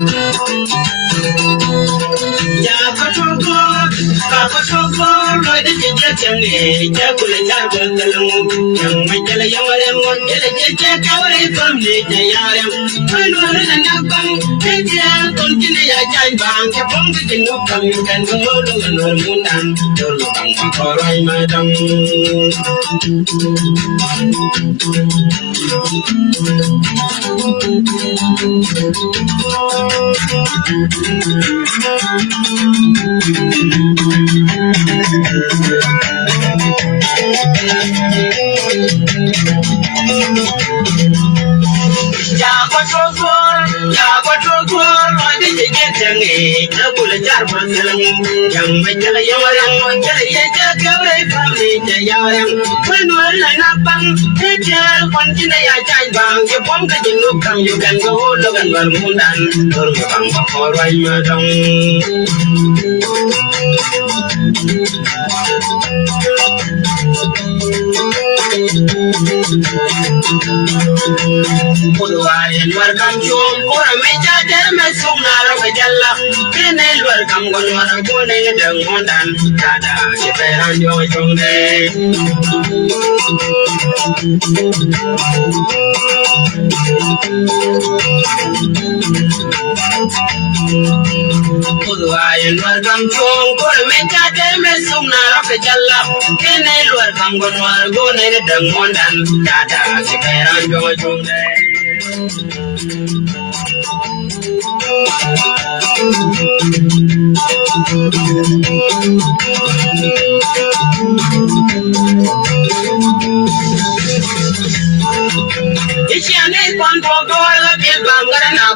You can go look and run moon and for right, Puluwayan welcome to Ora Meja Derme Sumnara Vajalla Pinel welcome Gonwara Gune Dangondan Tada Shiperan Yo Puluwayan welcome to Ora Meja Derme Sumnara Vajalla Pinel welcome Gonwara Gune Dangondan Tada Shiperan Ishane Pantogora Bangana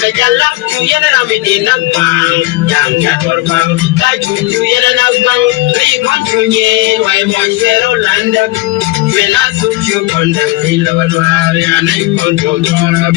the Jalap to Yanamidina Bang, Yang Yatorban, Taju to Yanabang, 3 country, why Monjero Landa, when I took you on the field of and I Pantogora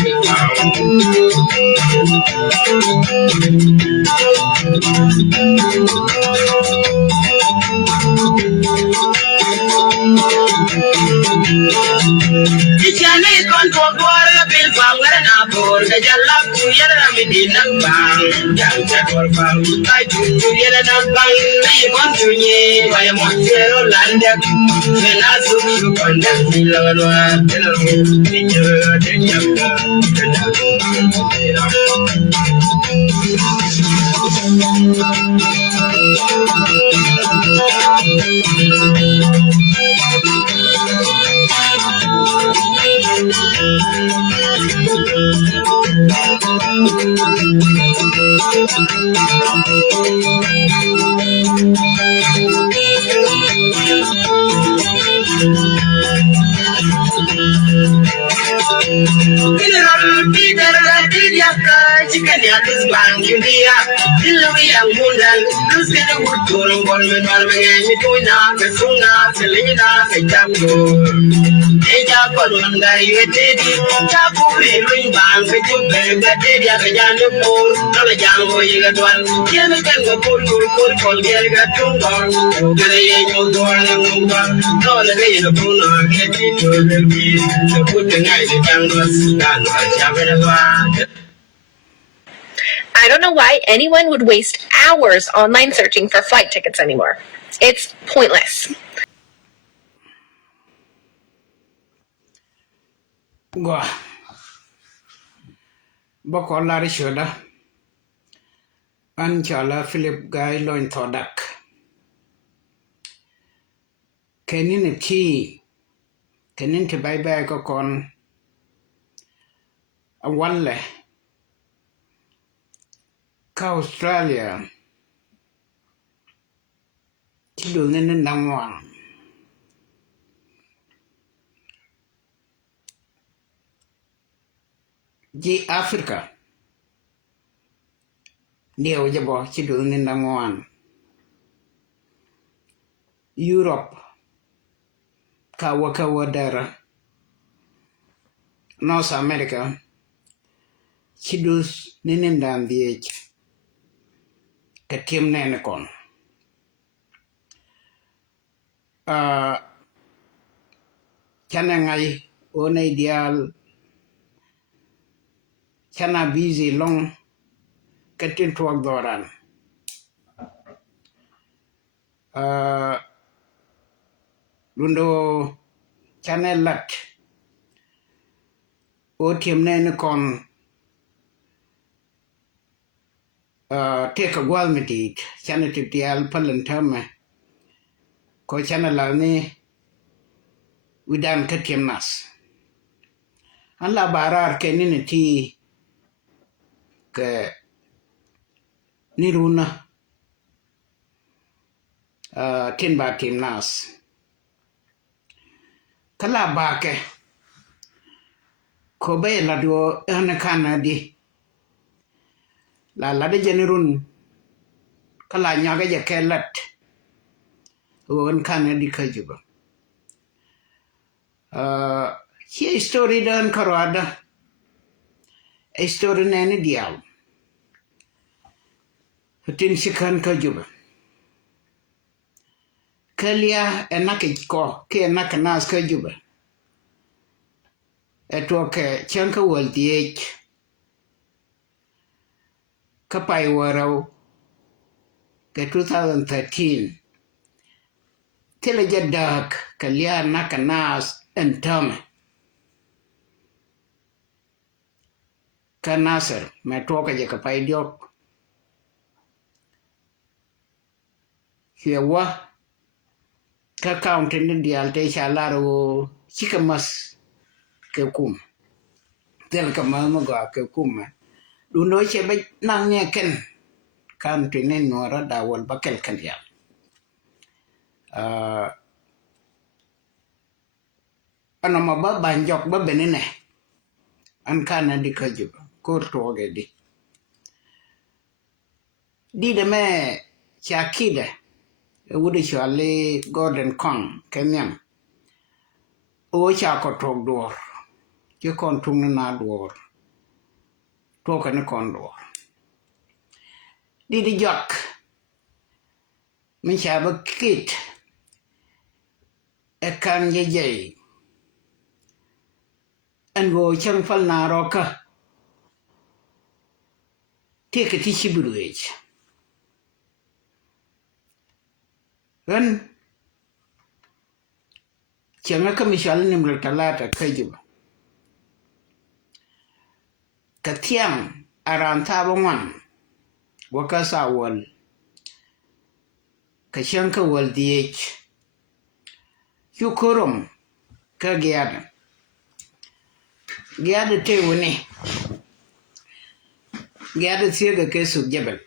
Chinese control water bill from Granapur, the Jalap to Yeramidina Bang, Yang Chakorpang, I took to Yeranabang, they want to ye, by a Montero Landa, when I took you on the I don't know why anyone would waste hours online searching for flight tickets anymore. It's pointless. Gua Bokola Rishoda Anchala Philip Guy Loin Thodak Kenin a key Kenin to buy back a con a walle Ka Australia Chilunin Namwan G Africa Neo Jabo Chilunin Namwan Europe Kawaka Wadara North America Chidus Ninindam VH Katim Nanakon Chanangai One Ideal Chana busy long katin tuak doran lundo channel lat o tiam ne kon take a gwal medit channel tial palan tama ko channel la ni widan katiam nas an la barar ke ni ti ke niruna tin ba tim nas kala ba ke ko be la do an kana di la de jenirun kala nyaga je kelat won kana di kajuba hi story dan karada story nene dial tin sikan kajuba kalia enake ko ke enake nas kajuba etoke chanka waldiech kapai warau ke 2013 tele jadak kalia naka nas entame kanaser metoka je kapai diok hiwa ka county ni dialte shalaro chikamas ke kum tel kamama ga ke kum duno chebe nang ne ken county ne nora dawol bakel kan ya anama ba banjok ba benene an kana di kajib ko toge di de me chakide wudi chwali Gordon Kong Kenyan o cha ko tok dor ke kon tung na dor to kan kon dor di jak mi cha ba kit e kan ye an go chang fal na roka take ti shiburuj ran changa ka mishal nimra talata kajiba katiang aran tabangwan waka sawal ka shanka wal diech yukurum ka gyada te wune gyada tsiga ke su jabal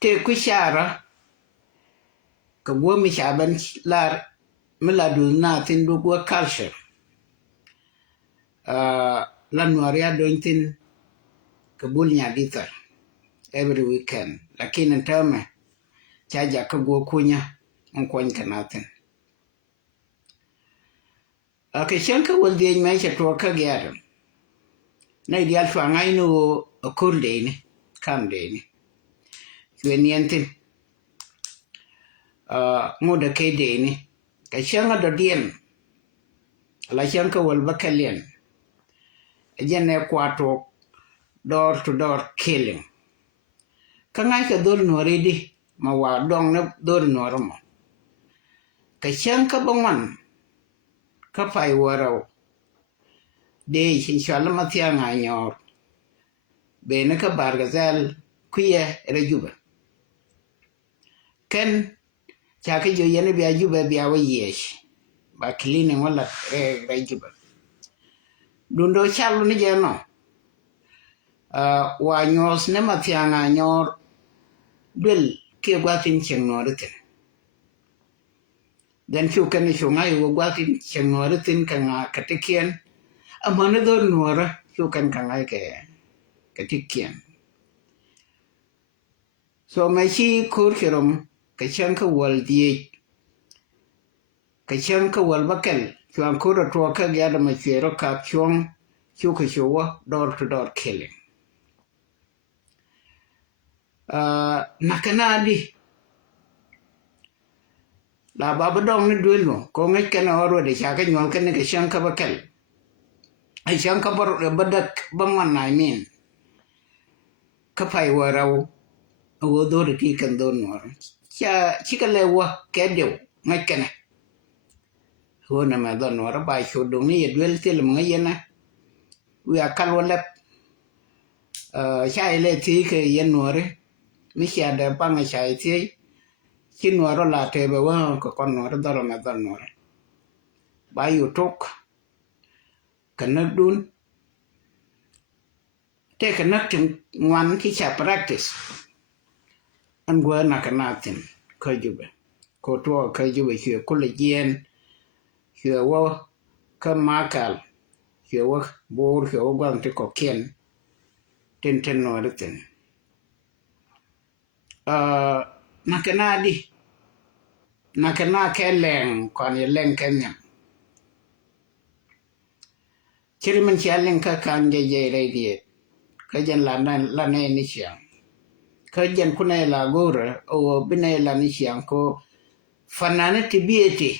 te kushara ka gomi shaban lar miladu na tin dugwa culture lan waria dointin ka bulnya ditar every weekend lakini ntame chaja ka go kunya on kanatin ake shanka walde mai cha to ka gyara na ideal fa ngai no okurde ni kam de ni kwenientin ngoda ke de ni ka shanga do dien la shanka wal bakalien ejene kwato door to door killing ka ngai ka dol no redi ma wa dong na dol no romo ka shanka bangwan ka pai warau de inshallah matia nganyor be na ka bargazel kuye rejuba ken chake jo yene bi ajuba bi awa yesh ba cleaning wala rejuba dundo chalu ni jeno wa nyos ne matia nganyor dul ke gwatin chennorite dan chu kan chu ngai wo gwatin chennorite kan katikien amana do nuora chu kan ngai ke katikien so mai chi kur khirom ka chanka wal die ka chanka wal bakel chuan kur to ka ga da ma chero ka chuang chu ka chuwa door to door killing nakanadi la baba dong ni duelo ko ngai kana oro de cha ka nyol kan ka chanka bakel ai chanka badak bangwan I mean ka pai wa rau wo do ri ti kan do no cha chikale wa ke de ngai kana ho na ma do no ra ba shu do ni wel til ma yena wi akal wala chai le ti ke yen no re mi sha da pa nga chai ti chin no ro la te ba wa ko kon no ra do ma do no re ba yu tok kana dun te kana tin ngwan ki cha practice an gwa na kana tin ko jube ko to ko jube ki ko le yen ki wo ka makal ki wo bor ki wo gwang te ko ken ten no re ten na kana di na kana ke leng kon ye leng kenya chiri man cha leng ka kan je re di ka jan la ne ni chiang ka jan kunai la gore o binai la ni chiang ko fanane ti bieti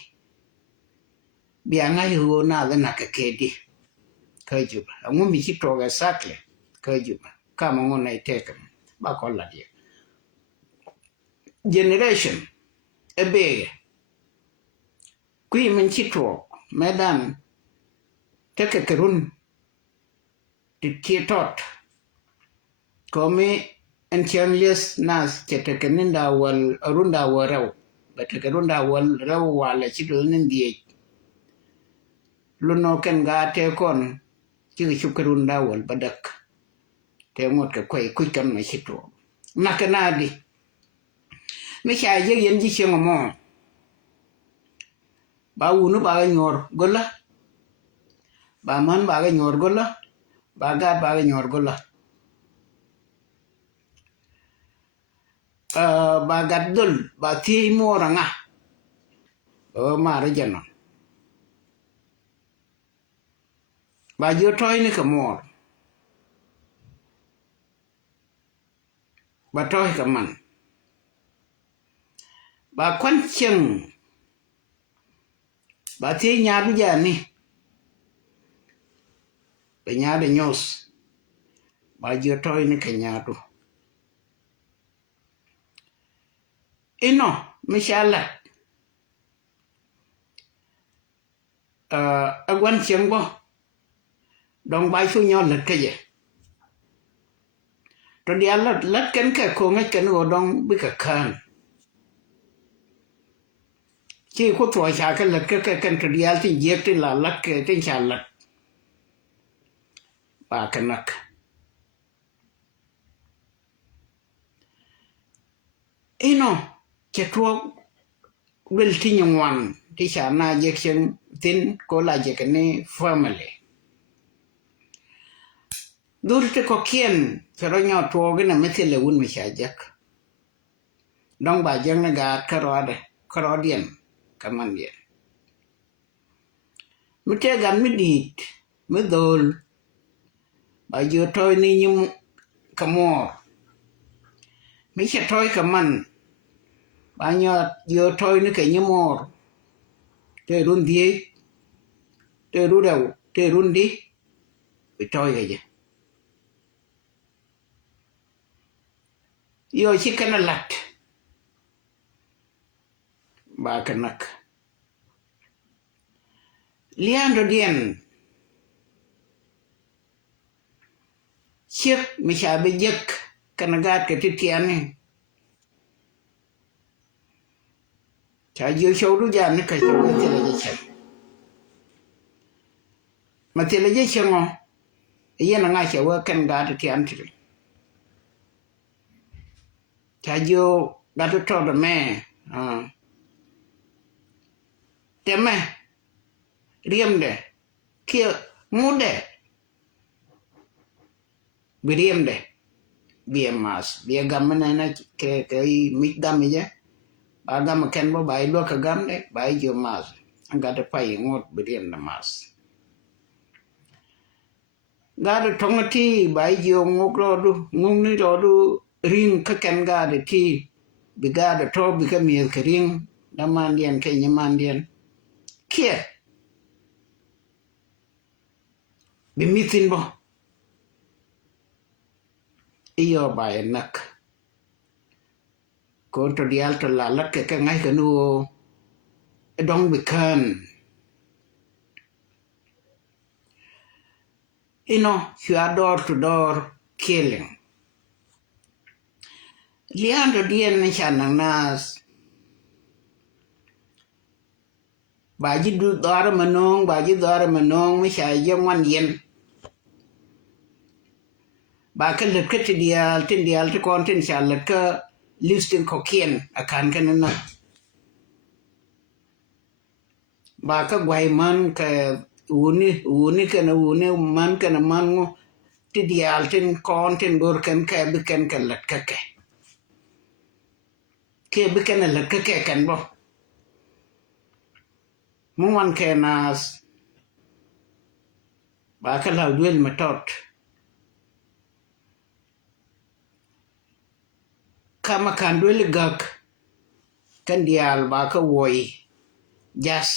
bianga hu na na ka kedi ka juba ngu mi chi to ga sakle ka juba ka mo ngona iteka ba ko la dia generation ebe kui man chi to medan teke kerun ti tietot komi en changes nas teke ninda wal runda warau bateke runda wal raw wala chi do nindie luno ken ga te kon chi chukrunda wal badak te ngot ka kwai kuikan ma chi to nakanadi me sha ye yen ji chengo mo ba unu ba nyor gola ba man ba nyor gola ba ga ba nyor gola ba gadul ba ti moranga o mare jeno ba jo toy ni ka mor ba toy ka man ba kwan cheng ba ti nya bu ja ni ba nya de nyos ba jo toy ni ka nya du ino mishala agwan cheng bo dong ba chu nyo let ke ye to dia let ken ka ko ngai ken go dong bi ka kan chi ko to cha ka let ke ken to dia ti je ti la let ke tin cha let ba kanak ino che to wel ti nywan ti cha na je chen tin ko la je ke ni family durte ko kien pero nyo to gina metele un mi chajak dong ba jeng na ga karodien kamandien mite gan midit midol ba jo toy ni nyum kamor mi che toy kaman ba nyo jo toy ni ke nyumor te run die te rudau te rundi bi toy ge yo chikana lat ba kanak liando dien chik mishabe jek kanagat ke titiane cha yo shoru jam ni ka shoru tele je chen ma tele je chengo yena nga che wa kan ga titian tiri cha yo ga to de me teme riemde kia mude biriemde biemas bia gamna na ke mi gamije ba gam ken bo bai lo ka gamne bai jo mas anga de pai ngot biriem na mas ga de tongati bai jo ngokro du ngung ni ro du ring ka ken ga de ti bi ga de to bi ka mi ka ring da man dien ke ni man dien kia bi mitin bo iyo bai nak ko to dial to la lat ke ngai ke nu dong bikan you are door to door killing liando dien ni chanang nas baji du dar manong mi sha yeng wan yen ba ka let ka tin dial to kon tin sha let ka listing ko kien akan kan na ba ka gwai man ka uni kana uni man kana man ti dial tin kon tin dur kan ka bi kan let ka ke bi kan let ka kan bo mu wan ke nas ba ka la duel matot kama kan duel gak kan dial ba ka woi jas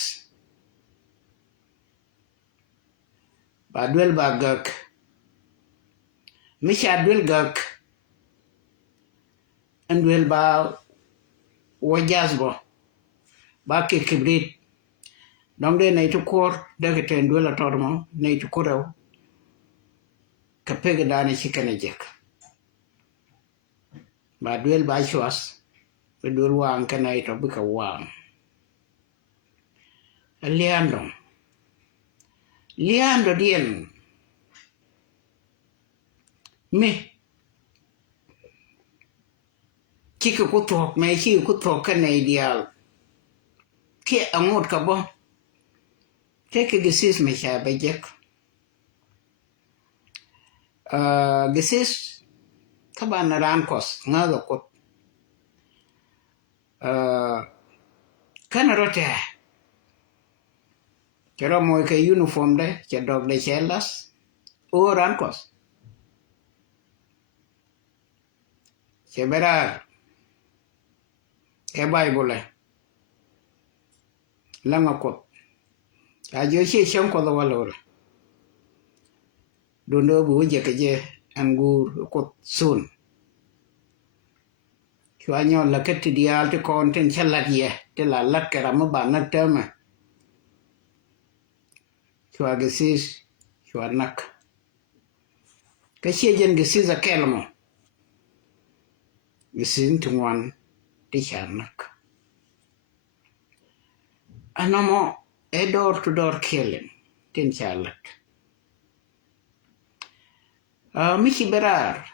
ba duel ba gak mi sha duel gak an duel ba wo jas bo ba ke kibrit dong de nei to kor de ke ten duel a tormo nei to koro ka pege dane chikane jek ba duel ba chwas be duel wang kana ito bi ka wang liando dien me chika ku tok me chi ku tok ka nei dial ke angot ka bo ke gesis me sha be jek gesis taban ran kos ngado ko kana rote kero moy ke uniform de che dog de chelas o ran kos che berar ke bible langa ko ajo che shon ko do walora dondo bu je ke je angur ko sun chwa nyon la ke ti dial te kon ten chalat ye te la lat ke ram ba na tema chwa gesis chwa nak ke che jen gesis a kelmo gesin tungwan ti chanak anamo a door to door killing tin chalat miki berar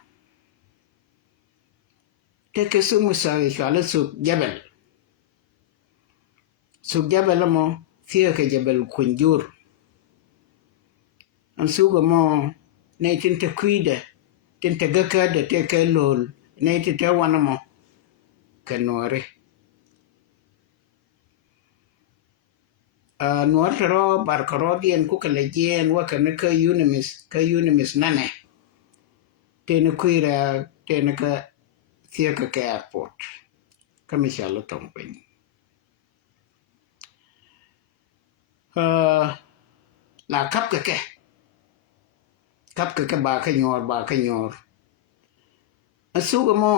teke sumu sa shwala su jabal mo fiye ke jabal kunjur an suga mo ne tinta kuida tinta gaka da teke lol ne tinta wana mo kanore nuar taro barkaro dien kuka lejien waka ne ka unimis nane tene kuira tene ka fiye ke airport kami shala tongpin la kap ke ba ka nyor asuga mo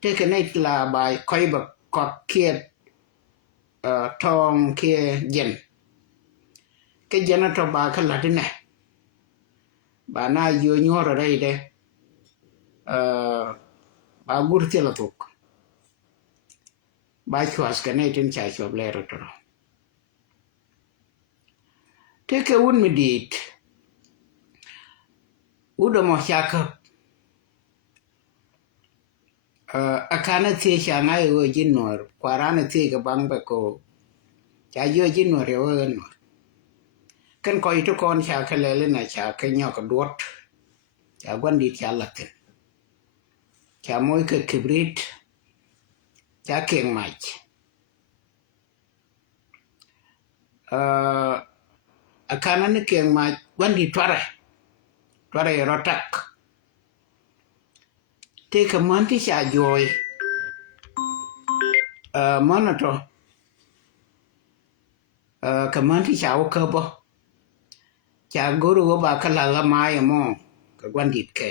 teke ne la ba koi ba kot kiet tong kie jen ke jena to ba ka ladine ba na yo nyoro reide ba gurti la tok ba chwas ka ne tin cha chob lero to teke un medit udo mo chaka akana tie changa yo jinor kwarana tie ka bang ba ko cha yo jinor yo no kan ko itu kon cha ka lele na cha ka nyok dot cha gwandi cha latin cha moy ka kibrit cha keng mach akana ne keng mach gwandi tware rotak te ka manti cha joy monato ka manti cha o ka bo cha guru ba ka la mai mo ka gwandi ke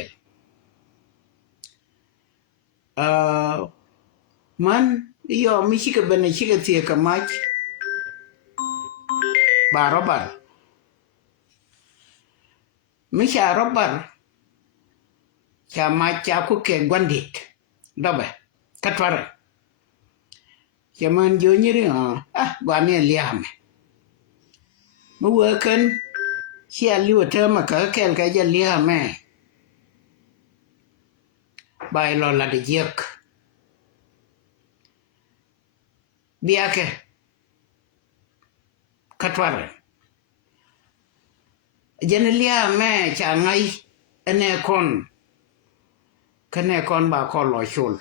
man yo mi chika bene chika tie ka mach ba robar mi cha robar cha mach cha ku ke gwandit dobe katware cha man jo nyiri gwani liame mu worken chia liu terma ka kel ka ja liame bai lo la de jek biake katware jenelia me cha ngai ene kon kane kon ba ko lo shul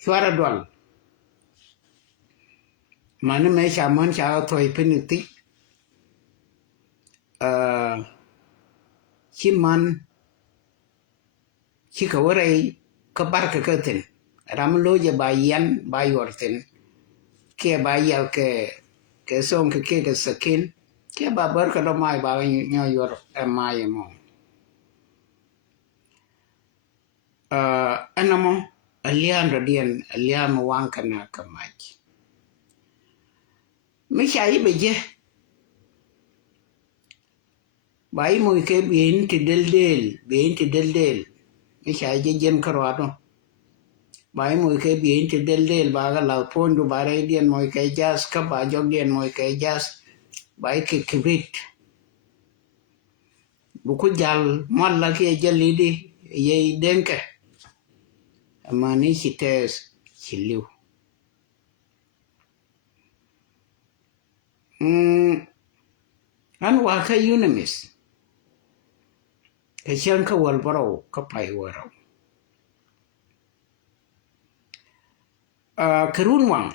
shwara dwal mane me cha mon cha thoi piniti chi man chi ka wore ka bar ka ten ram lo je ba yan ba yorten ke ba yal ke song ke sakin ke ba bar ka do mai ba nyo yor mai mo anamo alian radian alian wang kana kamach mi chai beje bai mo ke bin ti del mi chai je jem karwato bai mo ke bin ti del ba ga la pondu bare dien mo ke jas ka ba jog dien mo ke jas bai ke kibrit bu ku jal malla ke jalidi ye denke amani chites chiliu an wa ka unamis ke chan ka wal baro ka pai waro karun wang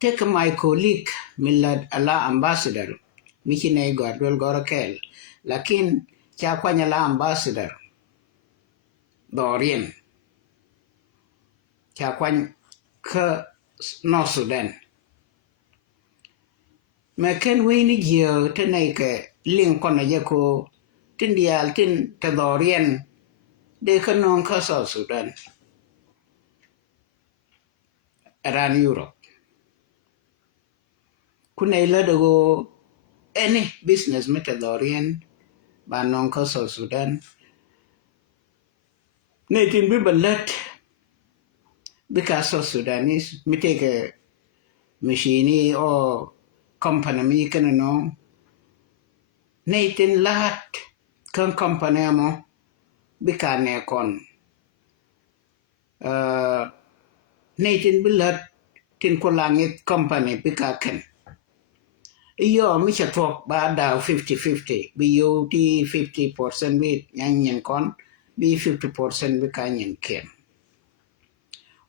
take my colleague milad ala ambassador michine gordol gorakel lakin cha kwanya la ambassador dorien cha kwany ka no Sudan mà ken we ni jio te nei ke ling kon ya ko tin dial tin te dorien de kanon ka so Sudan around Europe kunai la go any business met dorien ba non ka so Sudan nei tin bi balat because of Sudanese me take a machine or company mi kana no neitin lahat kan company mo bikane kon neitin bilat tin ko langit company bikaken iyo mi cha tok ba da 50-50 bi yo ti 50% bi nyen kon bi 50% bikanyen ken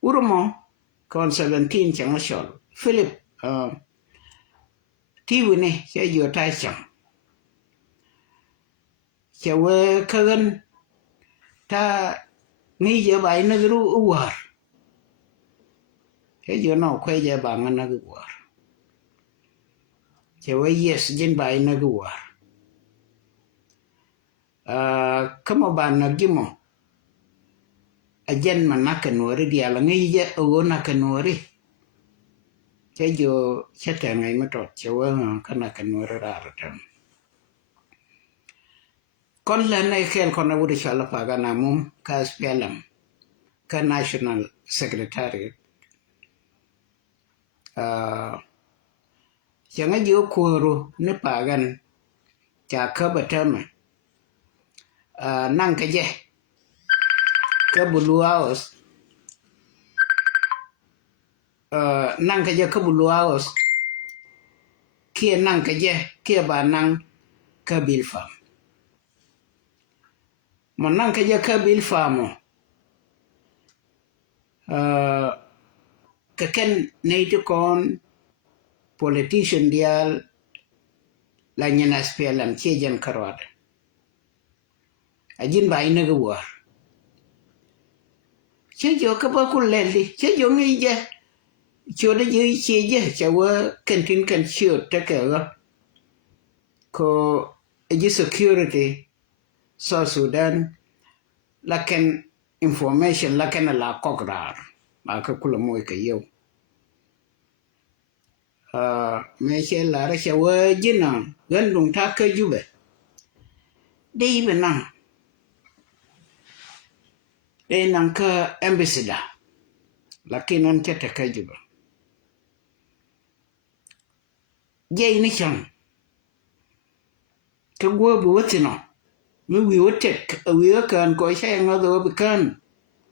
urumo kon 17 changashol Philip tiwine che yo tai chang che we kagan ta ni je bai na ru war che yo no kwe je ba na gu war che we yes jin bai na gu war kama ba na gimo ajen manaka nori dia la ngi je o na ka nori che yo chete ngai ma to che we kana ka nori ra ra kon la nay khel kon awu de shala paga na mum ka spelam ka national secretary changa yo kuru ne pagan cha ka batama nang ka je ka bulu hours nang ka je ka bulu hours kia nang ka je kia ba nang ka bil fam mo nang ka je ka bil famo ka ken nei to kon politician dial la nyana spelam chejan karwada ajin ba ina go war che jo ka ba ku leli che jo ngi je cho de je che je cha wa kentin kan chio ta ka ga ko ji security South Sudan laken information laken la kokrar ma ka kula moy ka yow me che la ra che we jina gan dum ta ka jube dei bena dei nan ka embassy da lakin an che ta ka jube je ni chang ka go bu wotino mi wi wotek wi kan ko che ngado bi kan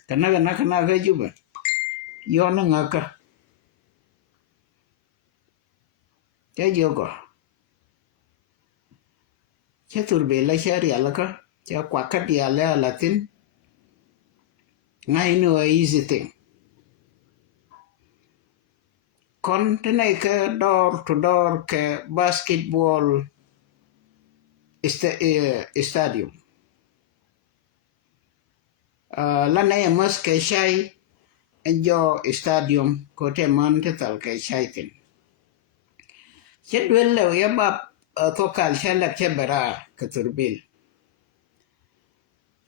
kana ka jube yo na ngaka che jogo che turbe la sharia la ka che kwa ka dia la latin ngai no easy thing kon tenai ka door to door ke basketball stadium la nei mas ke shai enjo stadium ko te man te tal ke shai tin che dwel le ya bab to kal shalak che bara ka turbil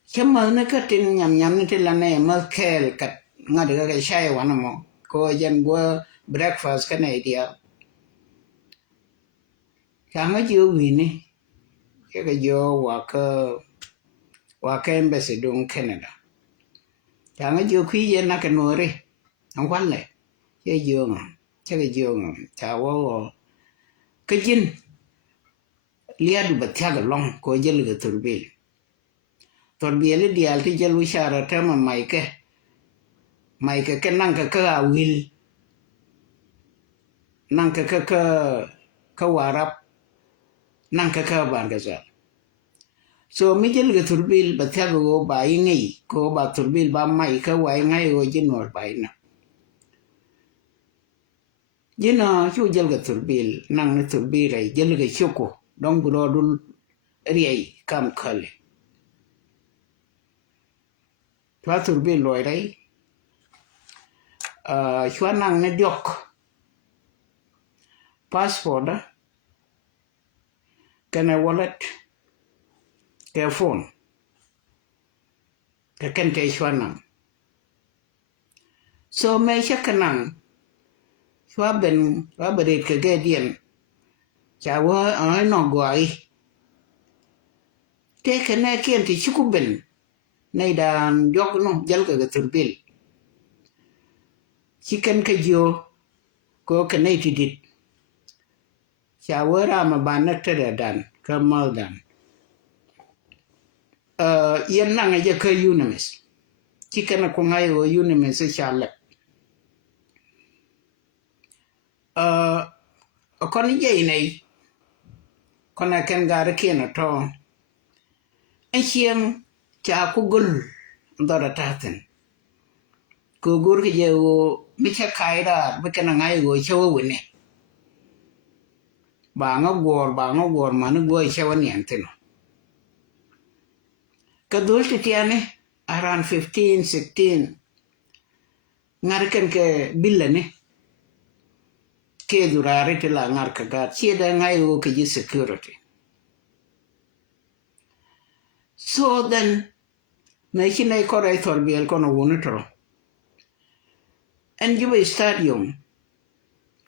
che mal na ka tin nyam ni te la nei mas kel kat ngade ka shai wana mo ko jen go breakfast ka nei dia ka nga ju wi ni ke ga jo wa ka embassy dong Canada ka nga ju kwi yen na ka no re ang kwan le che jo che ga jo ta wo ka jin liadu ba tya ga long ko jel ga turbil dial ti jel wishara ta ma mai ke nan ka wil nan ka warap nan ka bargazal so mi jel ga turbil ba tya go ba ngai ko ba turbil ba mai ka wai ngai go jinor ba ina jina chu jel ga turbil nan na turbil rai jel ga choko dong bulo dul riai kam khale twa turbil loi rai chwa nan ne diok passport da kana wallet ke phone ka kan te chwa nan so me shakanan chwa ben wa bere ke ge dien cha wa ai no goi te kana kien ti chuku ben nei dan jok no jal ka turbil chicken ka jo ko ka nei ti dit cha wa ra ma ban na te dan ka mal dan yen na nga ka unimis chicken ko ngai o unimis cha le kon je nei kon ken gar kien to en chieng cha ku gul ndara taten ku gur ke je o mi cha kai da be kana ngai go chewo wene ba nga gor ma no go chewo nien tino ka dul ti tiane around 15 16 ngar ken ke billane ke durare te la ngar ka ga chi da ngai go ke security so then na chinai korai torbiel kono wonutro en juba stadium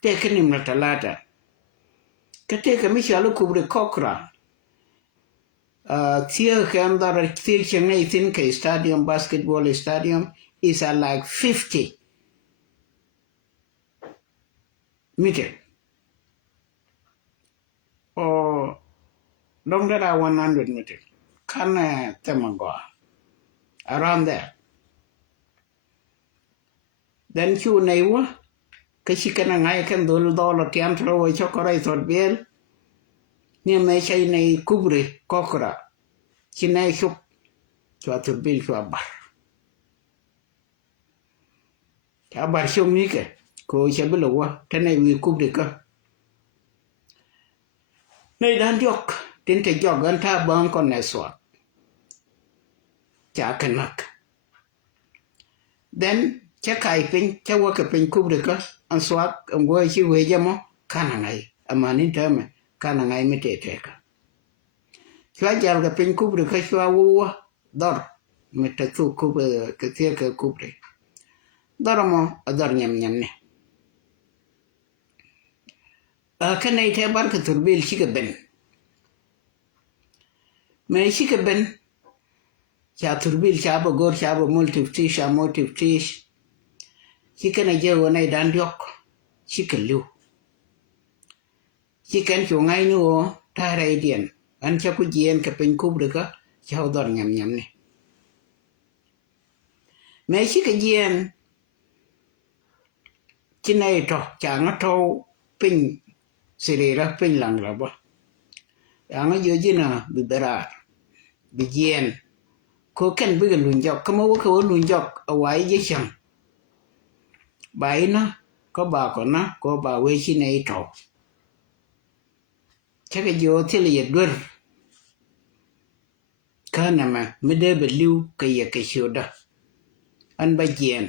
te kenim na talata kate ka michalo kubre kokra tier kandar tier chenai tin ke stadium basketball stadium is like 50 meter or long that 100 meters kana temago around there then chu nei wa ka shikana ngai kan dol tiam tro wo chokorai torbiel ni me chai nei kubre kokra chinai chup chwa turbil chwa bar shom ni ke ko chabelo wa tanai wi kubre ka nei dan diok tin te jog an ta bang kon neswa cha kanak then cha kai pin cha wa ka pin kubre ka an swak an go chi we jamo kana ngai amani tame kana ngai me te ka chua jal ka pin kubre ka chua wo dor meta tu kubre ka tie ka kubre dor mo ador nyam nyam ne kana ite bar ka turbil shi ka ben me shi ka ben cha turbil cha ba gor cha ba multiftish a multiftish shi kana je wona dan yok shi ka liu shi kan chu ngai nu ta rai dien an cha ku jien ka pin kubre ka cha dor nyam nyam ne me shi ka jien chinai to cha nga to pin sirira pin lang la ba yang yo jina bi berar bi jien ko ken bi lun jok kama wo ko lun jok awai je chang bai na ko ba ko na ko ba we chinai to cha ga yo tele ye dur kana ma me de be liu ka ye ka shoda an ba jien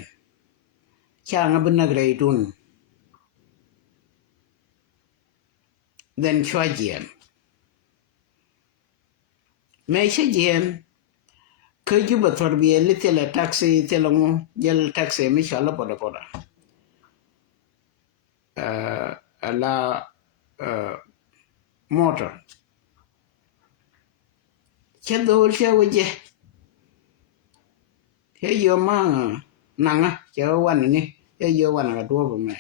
cha nga bin na grei dun then chua jien me che jien ke juba torbie le tele taxi telongo jel taxi mi chala poda poda ala motor che dol che wje he yo ma nanga che wan ni he yo wan ga do ba me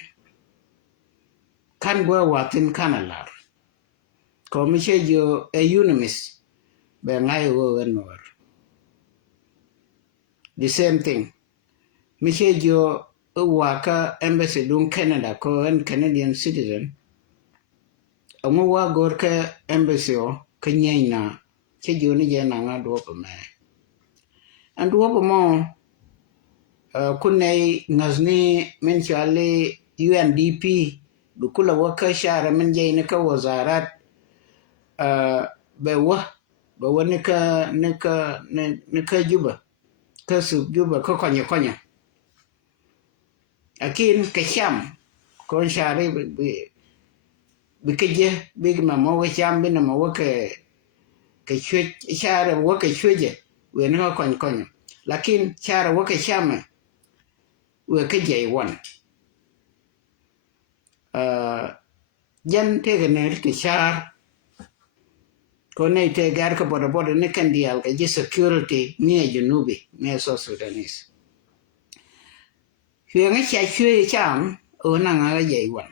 kan go watin kanalar ko mi che yo e unimis be ngai go nor the same thing mi che yo waka embassy dun Canada ko an Canadian citizen amu wa gor ka embassy o kanyina che yo ni je na nga do pa me and do pa mo kunai ngazni men chale UNDP dukula waka shara men je ne ka wazarat be wa ne ka juba ka su juba ko konya akin ka sham ko share bi ke je bi ma mo wa sham bi na mo wa ke chwe share wa ke chweje we ne ko konya lakin share wa ke sham we ke je won jan te ne ke share ko ne te gar ka boda ne kan dial ka je security ni junubi me so Sudanese chuyện ấy chạy xuôi chạm ở nàng ở vậy vậy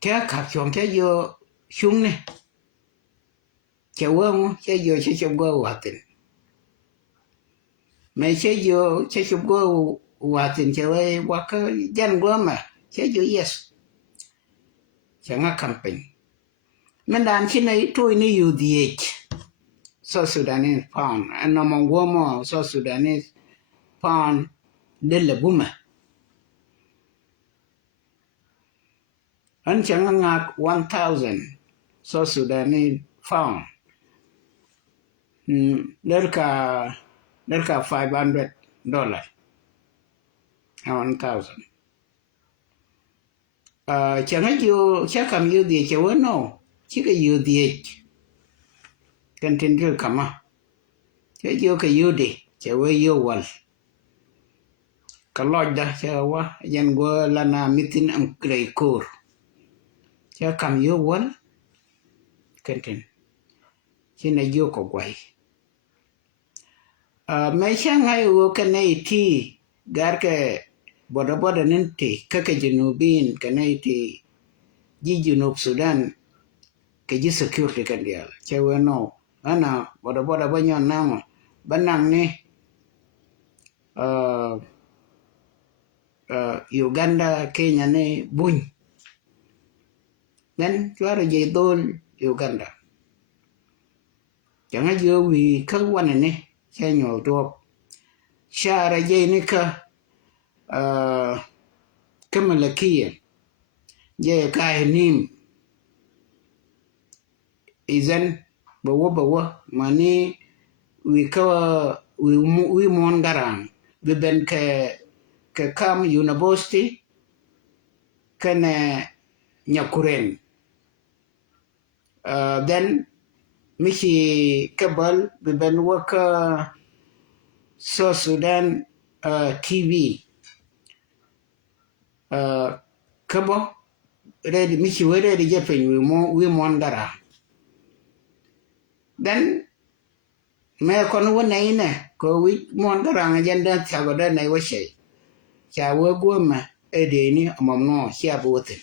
thế cặp chọn thế vô xuống này chào ông thế vô sẽ chụp qua hòa tình mày sẽ vô sẽ chụp qua hòa tình chào ấy qua cái danh quá mà sẽ vô yes chẳng có camping mình đang khi này tôi này UDH South Sudanese pound anh nó mong quá mà South Sudanese pound de la buma an changa ngak 1000 so Sudanese pound lerka $500 1000 changa yo chakam yo di chewa no chika yo di continue kama yo ka yo di chewa yo wal kaloj da chawa yan go lana mitin am grey kor cha kam yo wal kenten china yo ko gwai me shanghai wo kanai ti garke boda ninti kaka junubin kanai ti ji junub Sudan ke ji security kan dia chawa no ana boda banyon nama banang ni Uganda Kenya ne buny then chwara je dol Uganda chẳng ai vì các quan này xe nhỏ to xa ra dây này cái mà là kia dây cái nim izan bawa mà ni vì vì mon garang vì bên cái Kam University kana Nyakuren then Michi Kabal Biban Worker South Sudan TV Kabo ready Michi were ready Japan we mondara then me kon wona ine ko wi mondara agenda tagoda na washe cha we goma edeni amamno sia bote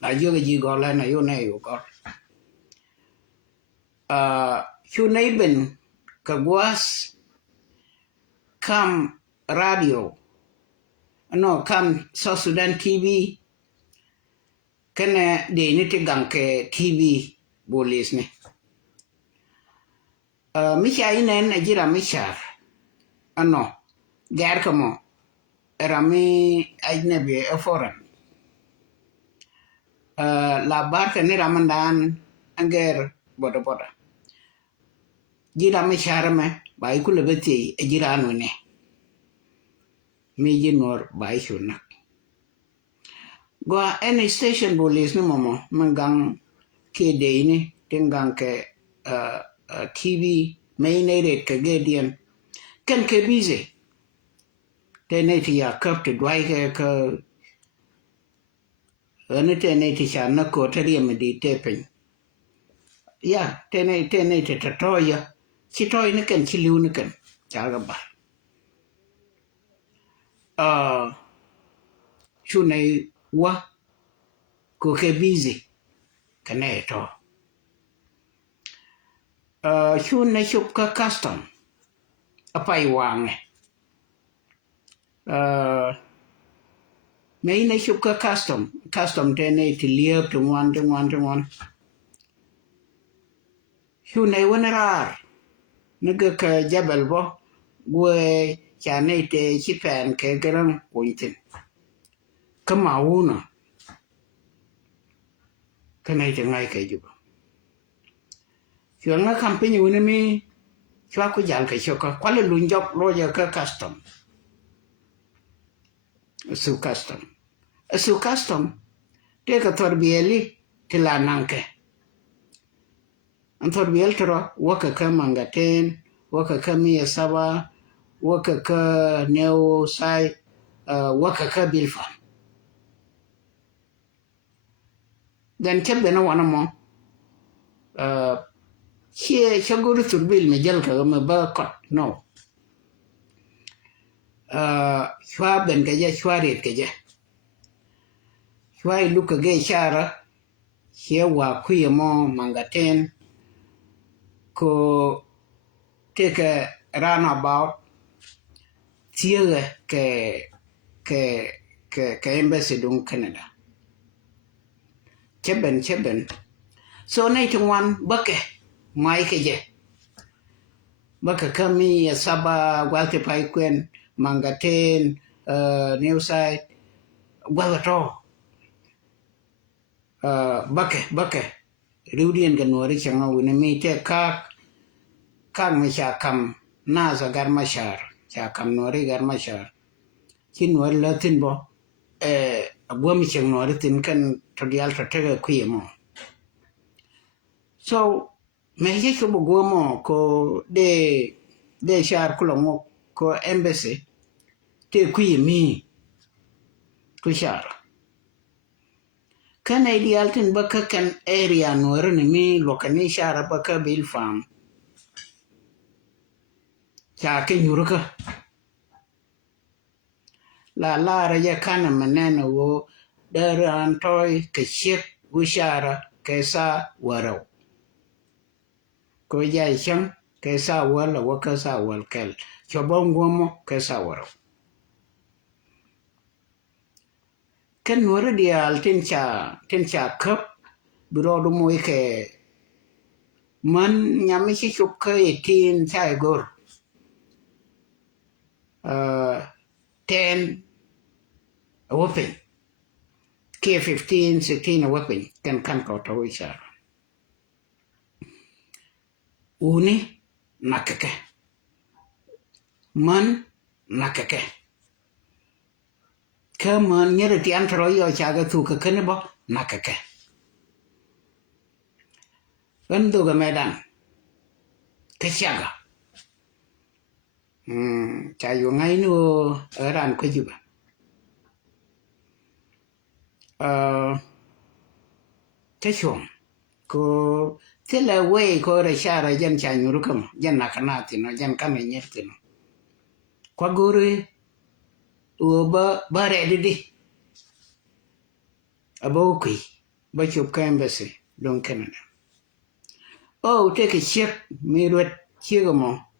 na yoga ji gola na yo na yo go Hunaiben Kagwas Kam Radio no Kam South Sudan TV kana de ni te ganke TV bolis ne misha inen ajira misha ano gar kamo rami ajnabi foreign la barka ni ramandan anger boda boda jira misha rame bai kula beti ajira anu ne mi jinor bai shuna go any station bolis ni momo mangang ke de ni tengang ke TV mainrated ke gedian kan ke busy teneti ya kap te dwai ke ane teneti cha na ko tari me tepen ya teneti tatoya chitoy ne kan chiliu ne kan chaga ba chunai wa ko ke busy kane to chunai chup ka custom apai wang mấy này chụp cái custom trên này thì liệp trong ngoan chú này vẫn ra nó cái jabal bo gue cha này thì chỉ phèn cái răng quỳnh tin cái màu nó cái này thì ngay cái gì chuyện nó không phải nhiều nữa mi cho có dạng cái cho có quá là luôn dọc rồi giờ cái custom su custom te ka torbieli tila nanke an torbiel tro waka ka mangaten waka ka miya saba waka ka neo sai waka ka bilfa dan kebbe na wana mo shaguru turbil me jalka me ba kot no shwa ben kaja shwa ret kaja shwa luka ge shara shewa kuya mo mangaten ko take a runabout tiega ke embassy dun Canada cheben so nay tungwan bake mai kaje baka kami ya saba walte pai kwen mangaten new side walato bake rudian kan wari changa wina mi te kak me cha kam na za gar mashar cha kam nori gar mashar kin wari latin bo abuwa mi chang nori tin kan todial to tega kuye mo so me ye ko bo mo ko de shar kulo mo ko embassy te kuye mi ku shar kan ideal tin baka kan area nori ni mi lokani shara baka bil farm cha ke nyuruka la ya kana manana wo daran toy ke shek wishara ke sa warau ko ya sham ke sa wala wa ka sa wal kel chobon gomo ke sa warau kan wara dia tin cha kap biro do moy ke man nyami chi chup ke tin cha gor 10 a weapon K15 16 a weapon kan ko to isha uni nakake man nakake kaman nyere ti antro yo cha ga tu ka kene bo nakake ấn tu cái medan cái chaga cha yu ngay nu ở ran cái gì cái chuồng ko thế là quay ko ra xa ra dân cha nhuru kam dân nakana thì nó dân kam nhẹ thì nó qua guru u ba re đi abo kui ba chụp cái embassy don Canada oh take a check mi ruột chia mo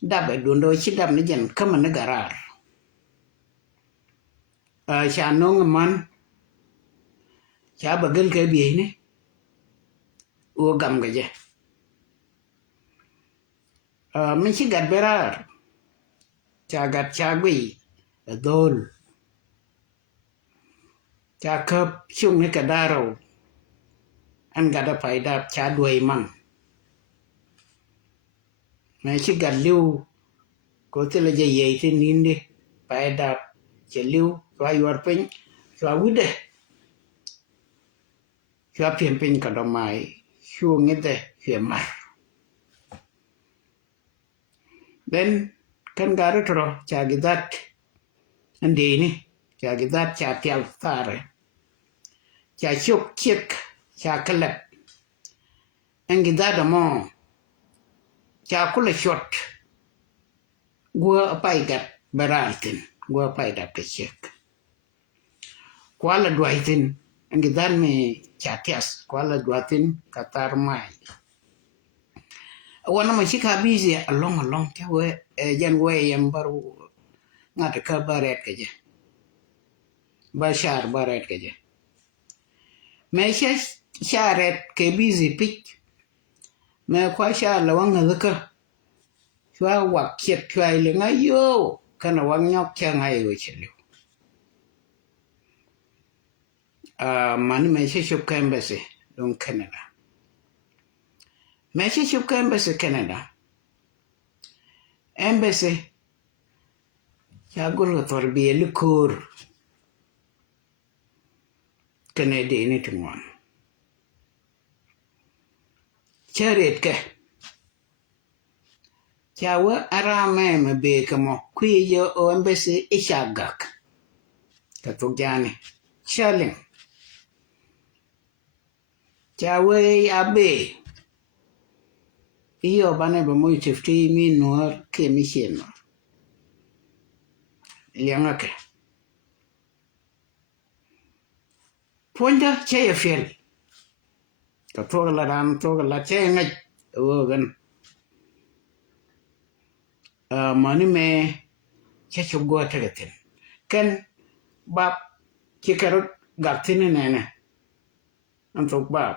đáp ở đồn đôi chỉ đáp nó dân kam nó garar cha nong man cha bagal cái bì này u gam cái gì mình chỉ gạt berar cha gạt cha quỷ dol cha khớp chung cái cả đaro anh gạt đã phải đạp cha đuôi măng mình chỉ gạt lưu có thể là gì thì nín đi phải đạp chỉ lưu phải yuar pin phải vứt đi phải phiền pin cả đồng mai chuông như thế phiền mar then kan garo tro cha gidat andi ni cha gidat cha tial tare cha chuk chik cha kalak an gidat mo cha kula shot gua pai gat baraltin gua pai da pechek kwala duaitin an gidat me cha tias kwala duatin katar mai wana ma chika busy along ke we jan we yam baru ngata ka baret ke je bashar baret ke je me sharet ke busy pik me kwa sha lawang ngaka chwa wak chet chwa le ngayo kana wang nyok cha ngai we chelu man me shop ka embassy don Canada me shop ka embassy Canada embassy cha gol tor bi lukur Canada ni tumwan charet ke chawa arame me be kamo kuyo o embassy ishagak ka to jani challenge chawe abe iyo bane ba muy 50 min nor ke mi cheno lianga ke ponda che fiel ka to la ram to la che ngai o gan mani me che chugo tegatin ken bab che karot gatin ne ne antok bab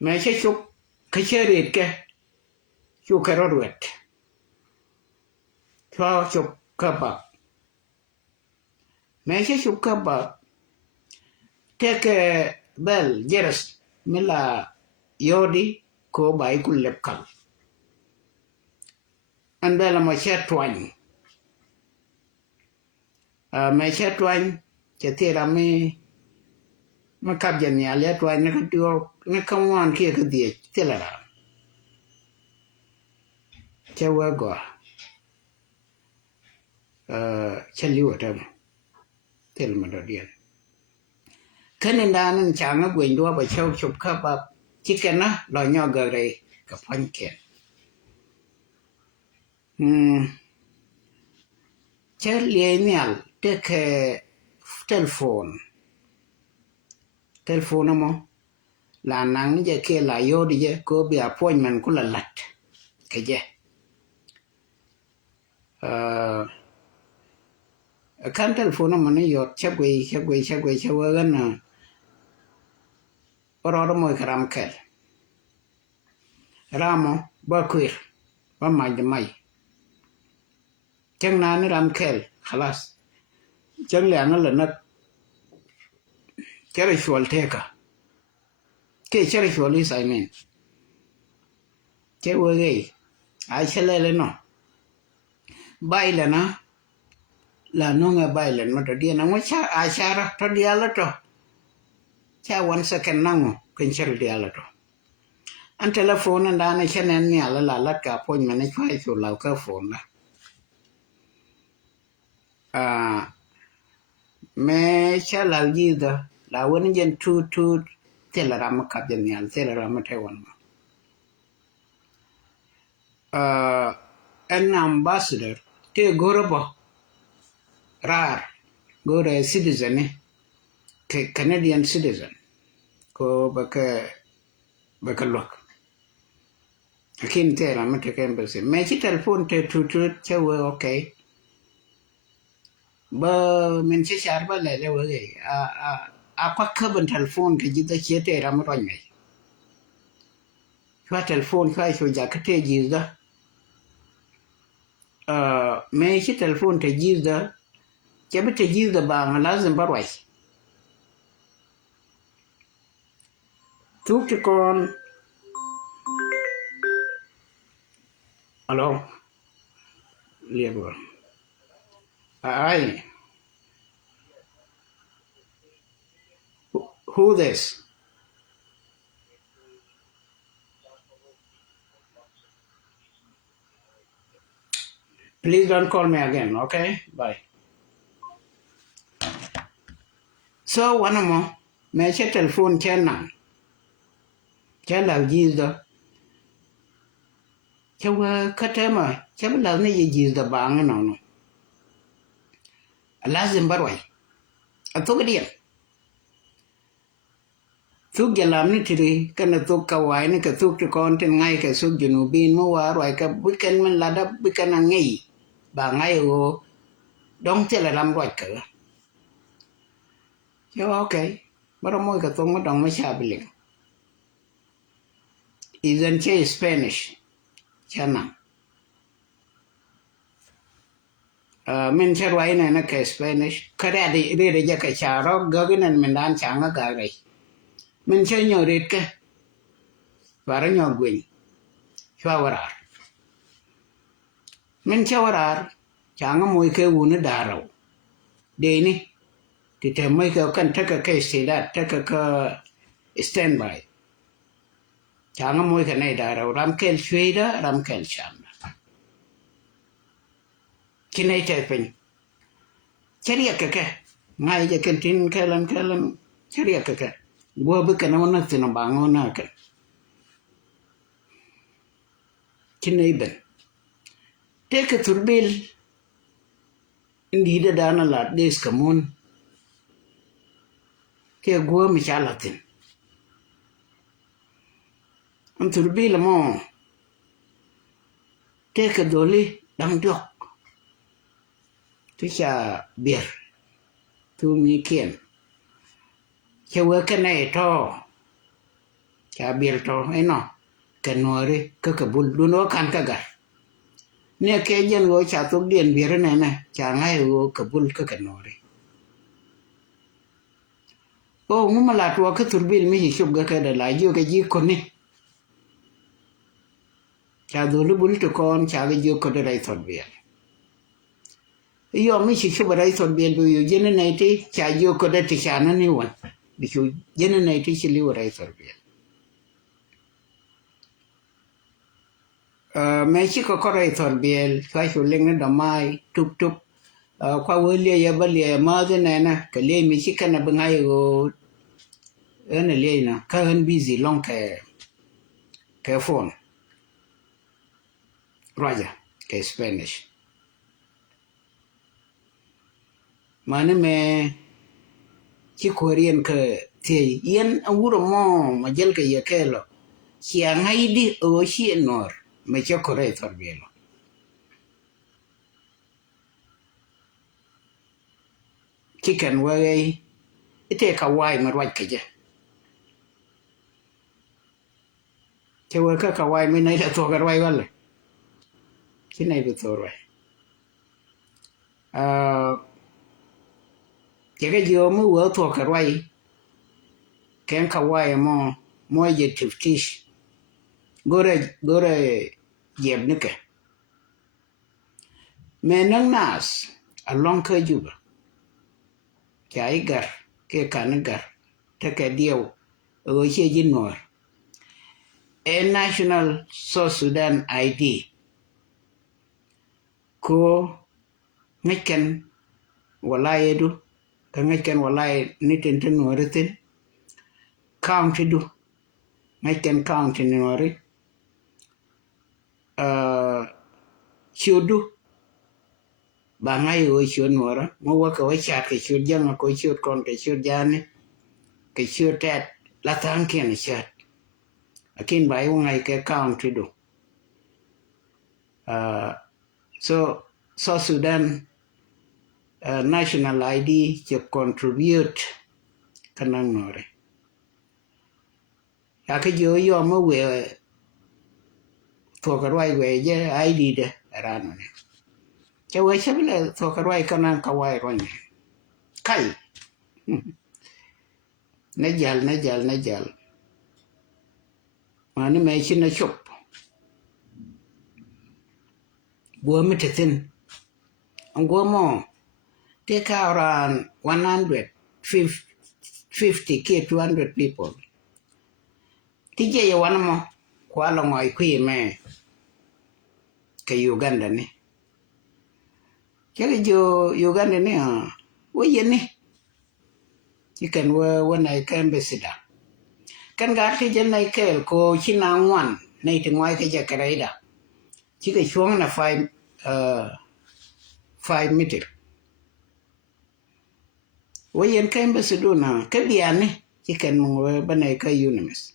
me che chuk ka cherit ke chu karot wet cho chuk ka bab me che chuk ka bab take bel jeres mila yodi ko bai kulep kal an bela ma che twany me che twany che tira mi ma kap jan ya le twany ne ka ne ka wan ke ka die telara che wa go che liwa tam tel ma do dien Canada nan chang a gwen do ba chau chup ka ba chicken na lo nyo ga re ka phan ke che le nyal te ke telephone mo la nang je ke la yo di je ko bi appointment ku la lat ke je kan telephone mo ne yo che gwe gan na oro mo karam kel ramo ba kwir ba mai chang na ni ram kel khalas chang le na na chere shwal teka ke chere shwal is I mean che wo ge a chele le no baila na la no nga baila no to dia na mo cha a chara to dia la to cha 1 second nango ken chere dia la to An telephone and dan chen en nya la la ka pon man ni phai chu lau ka phone la. Me cha la yi da la won jen tu te la ram ka jen nya te la ram te won. An ambassador te gorobo rar gore citizen Canadian citizen ko baka lok akin te ram te kan bese me chi telephone te tu che we okay ba men che char ba le we a kwa ka ban telephone ke ji da che te ram ro ngai kwa telephone kwa so ja ka te ji da me chi telephone te ji da che ba te ji da ba lazim ba roi tu con alo liego ai who this please don't call me again okay bye so one more me che telephone chen na cha là gì đó cha cái thế mà cha là cái gì đó bạn nó lazim barwai a to cái điện thuốc giờ làm như thế cái nó thuốc cao ai nó cái thuốc cho con trên ngay cái thuốc junubin mua vào rồi cái weekend mình là đắp weekend ăn ngay bà ngay rồi đóng thế là làm rồi cửa cha ok bắt đầu mỗi cái thuốc nó đóng mới xa bị liền isn't che Spanish chana min charwai na ke Spanish kada di re ja ka charo gagnan min dan changa ga gai min che nyo ret ke bara nyo gwin chawara min chawara changa moy ke wuna daro de ni ti te moy ke kan ta ka ke sida ta ka standby chẳng có môi cái này đã rồi làm kẹl suy đó làm kẹl chạm cái này chạy pin chả riêng cái ngay giờ cái tin cái làm chả riêng cái gua bữa cái nó nói nó bằng nó cái này bên thế cái turbil đi đã nó là des kamun cái gua mới chả là tin anh turbi là mò thế cái đồ li đang được thế cha biệt thu mi kiện chơi cái này to cha biệt to ấy nó cái nồi đi cái bún đun nó can cái gà nè cái dân gọi cha tục điện biệt này nè cha ngay gọi cái bún cái nồi đi ô mà là tua cái turbi mi chụp cái đó lại vô cái gì con này cha dulu bul to kon cha ga yo ko dai thon bien yo mi chi ba dai thon bien bu yo jene nay ti cha yo ko da ti cha na ni won bi chu jene nay ti chi li wa dai thon bien me chi ko dai thon bien fa chu leng na da mai tup kwa wo le ya ba le ma de na na ka le mi chi kana ba ngai go ene le na ka han busy long ke phone Raja, que es Spanish. Mana me chikorean ke tie yen awuro mo majel ke yakelo. Sia ngai di o si nor me chokore torbielo. Chicken way ite kawai marwaj keje. Chewa ka kawai me nai la to garwai wale. Cái này được rồi cái gì mà vừa thuộc cái vậy cái kawaii mà mua gì chụp tish gore dẹp nữa kìa mẹ nâng nas along cái juba cái gar cái cán gar thế cái điều ở trên gì nữa a national South Sudan ID ko ngaken walay du ka ngaken walay nitin tin waritin county du ngaken county ni wari chudu ba ngai o chun mora mo wa ka wa chat ke chud jang ko chud kon ke chud jane ke chud tet la tan ken chat akin bai wa ngai ke county du so South Sudan national ID to contribute kanang nore ya ke yo mo we to ka roi we je ID de ran ne che we che le to ka roi kanang ka wai ron kai ne jal mani me chin na chop go mi tetin go mo take around 150 k 200 people tije ya wan mo kwa lo ngoi kwi me ke Uganda ni ke jo Uganda ni wo ye ni ikan wa na kan besida kan ga ti jen nai ke ko china ngwan nei ti ngoi ke ja karaida chi ke chuang na 5 meter wo yen kan besidu na ke biane chi kan mo ba nei ka unimis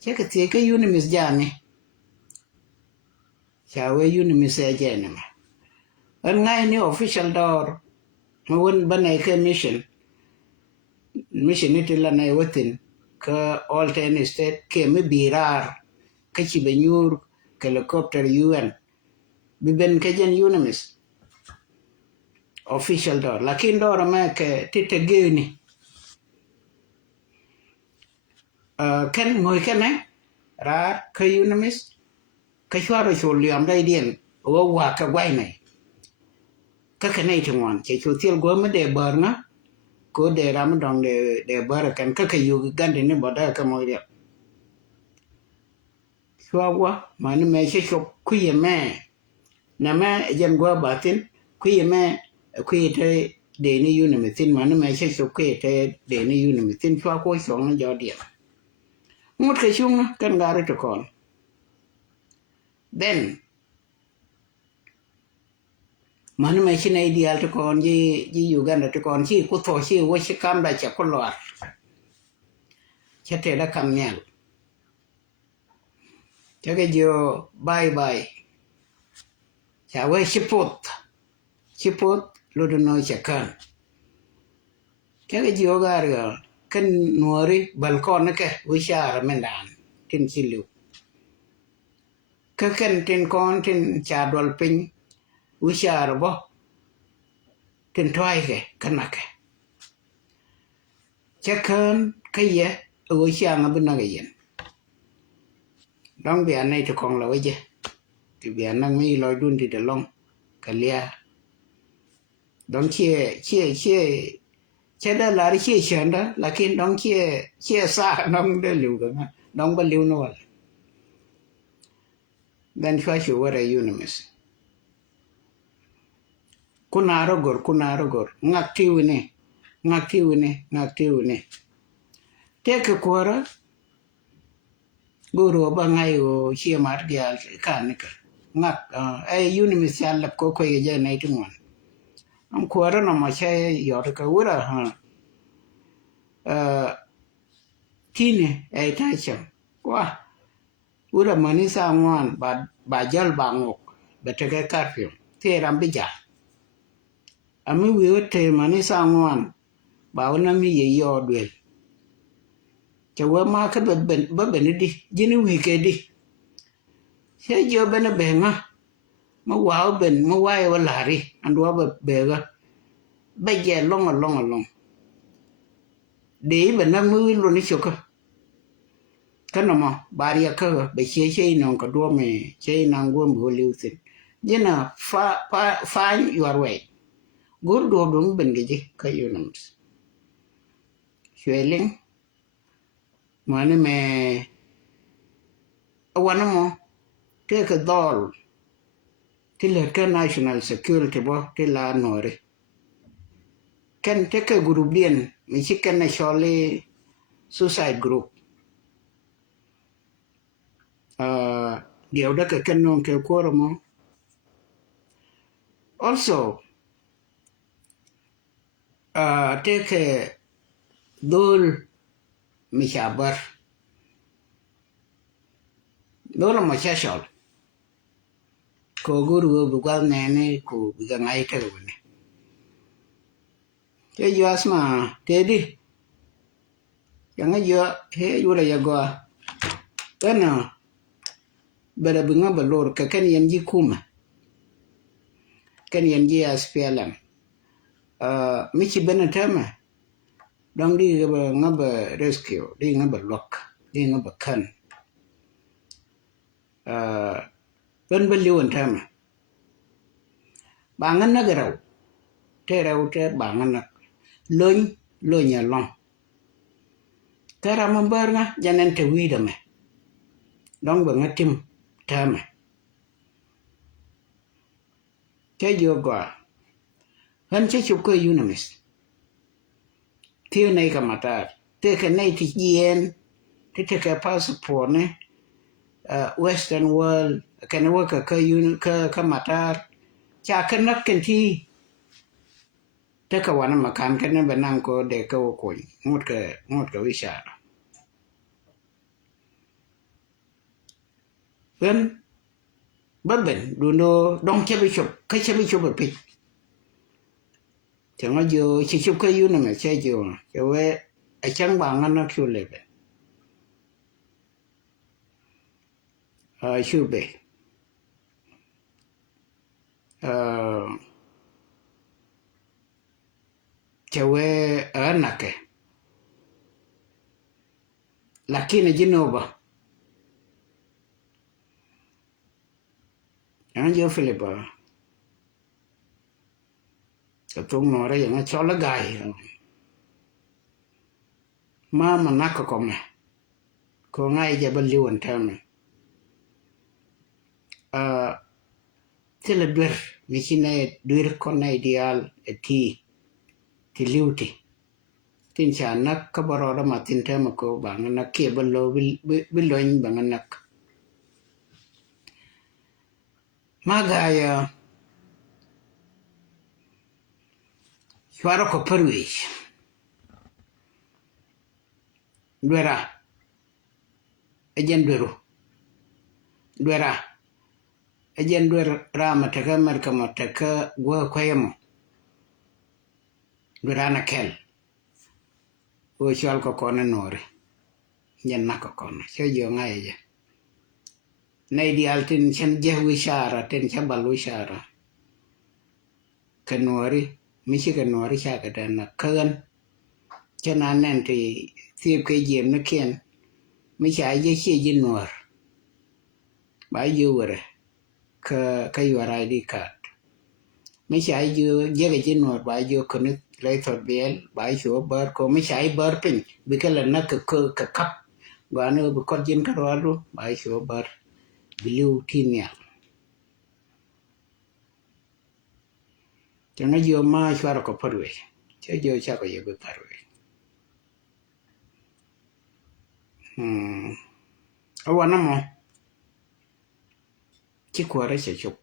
che ke ti ke unimis jani chawe unimis e jene ma an ngai ni official door won ba nei ka mission ni la nei watin ka alternate state ke me birar ka chi benyur helicopter UN biben ke jen unimis official door lakin door ma ke tite geni ken ngoi ken ra ka unimis ka shwaro liam dai dien wo wa ka gwai nei ka kanai tungwan che chutil go me de barna ko de ram dong de bar kan ka yu gande ne boda ka mo ria shwa mani me che shop kuye me na me jem go batin kuye me kuye te de ni unimitin mani me che shop kuye te de ni unimitin shwa ko shong jo dia mut ke shung kan gare to kon then mani me che nei dia to kon ji Uganda to kon chi ku to chi wo chi kam da cha ko lo cha te da kam nyal cha ke jo bye cha we chipot lo do no cha kan cha ke jo gar ga kan nuori balkon ke wi shara mendan tin chilu ka kan tin kon tin cha dol pin wi shara bo tin toy ke kanake cha kan ke ye wi shanga bina ge yen dong bia nei to kong lo je ti bia nang mi lo dun ti de long ka lia dong che da la ri che chen da lakin dong che sa dong de liu ga dong ba liu no wal dan shwa shu wara unimis kunaro gor ngakti wine te ke kwara guru ba ngai o chi mar gyal kan ka ngak unimis ya lap ko ye je nei tungwan am kwara no ma che yor ka wura tine ta cham wa wura mani sa ngwan ba jal bangok betege karfio te rambija ami wi te mani sa ngwan ba wona mi ye yodwel che wa ma ka ba ben di jini wi ke di se jo bena benga ma wa ben ma wa yo lari andwa ba bega ba je long de ba na mu lo ni choka kana ma bari ka ba che non ka do me che nan go mo liusin jina find your way good do dum ben ge ka yunams shweling mane me วันนั้นมั้งเท่ก็ดอลที่เลือดก็ national security บ่ที่ลาหน่อยกันเท่ก็กรุ๊ปเดียนไม่ใช่กันในชอลลี่ suicide group เดี๋ยวได้ก็กันน้องเกี่ยวกับอะไรมั้ง alsoเท่ก็ดูลไม่ใช่บาร์ดูลไม่ใช่ชอลko guru bugal nene ko biga ngai ta wone te yo asma te di yang yo he yo la ya go kana bera bunga balor ka kan yanji kuma kan yanji aspialam michi benatama dong di ga ngaba rescue di ngaba lock di ngaba kan ben beliun tama bangan na garau te rau te bangan na loin ya long tara mambar na janen te wida me dong bangatim tama ke yoga han che chuko yunamis tiu nei kamatar te ka nei ti yen te ka passport ne western world kan waka ka matar cha kan nak kan ti ta ka wana makan kan ba nang ko de ka ko ngot ka wisha ben babben du no dong che bi chop ka che bi chop pe chẳng có giờ chỉ chụp cái yu này mà chơi giờ cho về ở chẳng bằng nó kêu lệ chụp về chawe anake lakini Genova anjo Philipa katung nore yang chola gai ma manaka kome ko ngai je baliwan tame tele dur mikine dur kona ideal ti liuti tin cha nak ka baro ma tin tama ko bang nak ke ballo biloin bang nak magaya Suara ko perwis duera ejen duera ejen duera rama taka merka mataka gua kwayamo duera na kel o shal ko kona nore jen na ko kona so yo ngai je nei di altin chen je wishara ten chabal wishara kanori Michigan nori cha ka dan na kan chana nen ti tiep ke jem na ken mi cha ye chi jin nor ba yu wore ka yu ID card mi cha yu ye ke jin nor ba yu ko ni lai thot bel ba yu bar ko mi cha bar pin bi ka la na ka kap ba no bu ko jin ka ro ba yu bar blue tinia Jangan jual mah suara ko perwe. Saya jual siapa ya berperwe. Awan nama. Cikuara sejuk.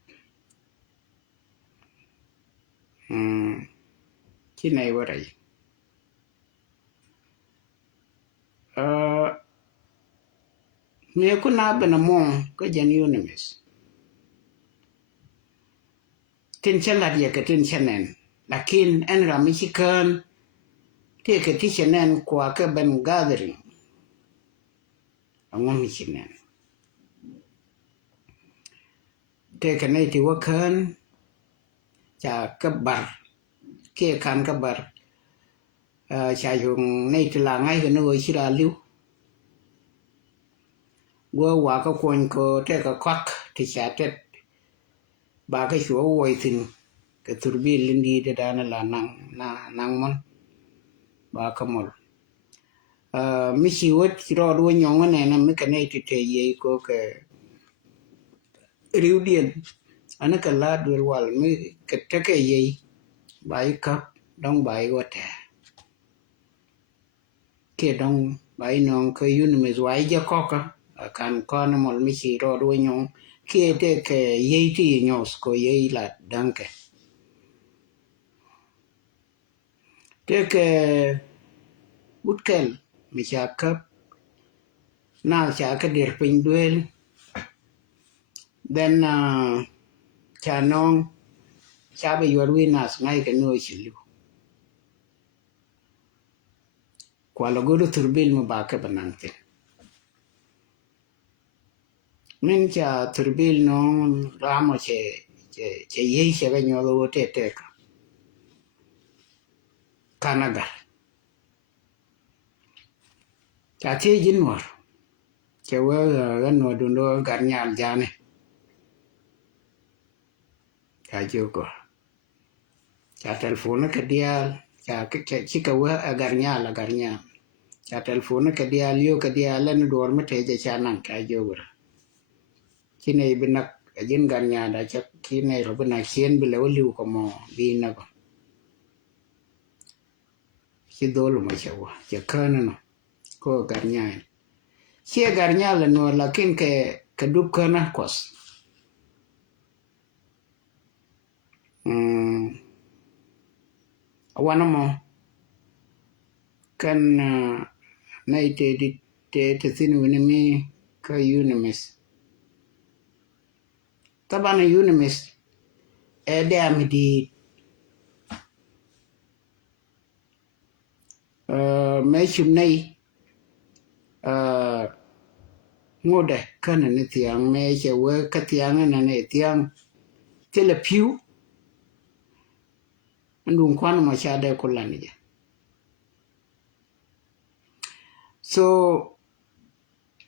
Cina iwarai. Ni aku nak benamong ke jani unimis. Tension lah dia ke tensionen, lakin en ramichikan dia ke tensionen kuah ke ben gathering, angom michinen. Dia ke nanti wakan, cak kebar, ke kan kebar, cak yung nanti langai ke nuai siralu, gua waka koin ko dia ke kwak ticatet. Bagai suau waiting keturbi lindi de dana la nang mon ba kamol mi chi wet ro do nyong ne na mi ka ne ti te ye ko ke riu dien ana ka la du wal mi ka te ke ye bai ka dong bai wa te ke dong bai nong ke yun mi zwai ja ko ka kan kon mol mi chi ro do nyong ke te ke ye ti nyos ko ye la danke te ke butkel mi cha kap na cha ka dir pin duel then cha nong cha be yor wi nas ngai ke no chi lu kwa lo go turbil mo ba ka banang te min cha turbil no ramo che ye che ga nyo lo te te ka kanaga cha te jin war che wa ga no du no gar nyal jane cha jo ko cha telephone ka dial cha ka chi ka wa gar nyal cha telephone ka dial yo ka dial ne dor me te je cha nan ka jo gura kine binak ajin gar nya da cha kine ro bina kien bi le liu ko mo bi na ko ki dolo ma cha wa cha kana no ko gar nya che gar nya le no lakin ke dup kana kos awana mo kan na ite di te sinu ni mi ka unimis tabana unimis de amidi me chumnai ngode kana ne tiang me che we ka tiang na ne tiang tele piu ndun kwan ma cha de kulani je so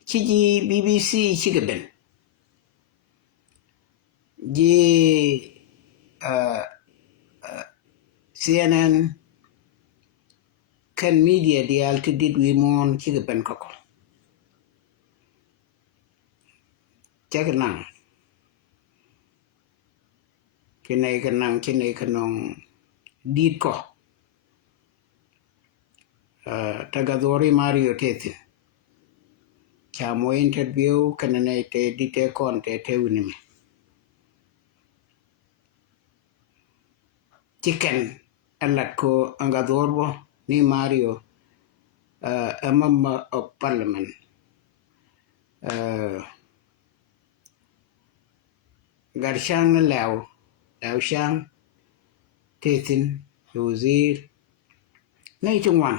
chiji BBC chigaben ji CNN kan media di alti did we mon chigaben koko chagnan kinai kanong dit ko tagadori Mario Tete chamo interview kanane te dite kon te winime chicken alat ko angadorbo ni Mario a member of parliament garshang lao shang tetin wazir nay chungwan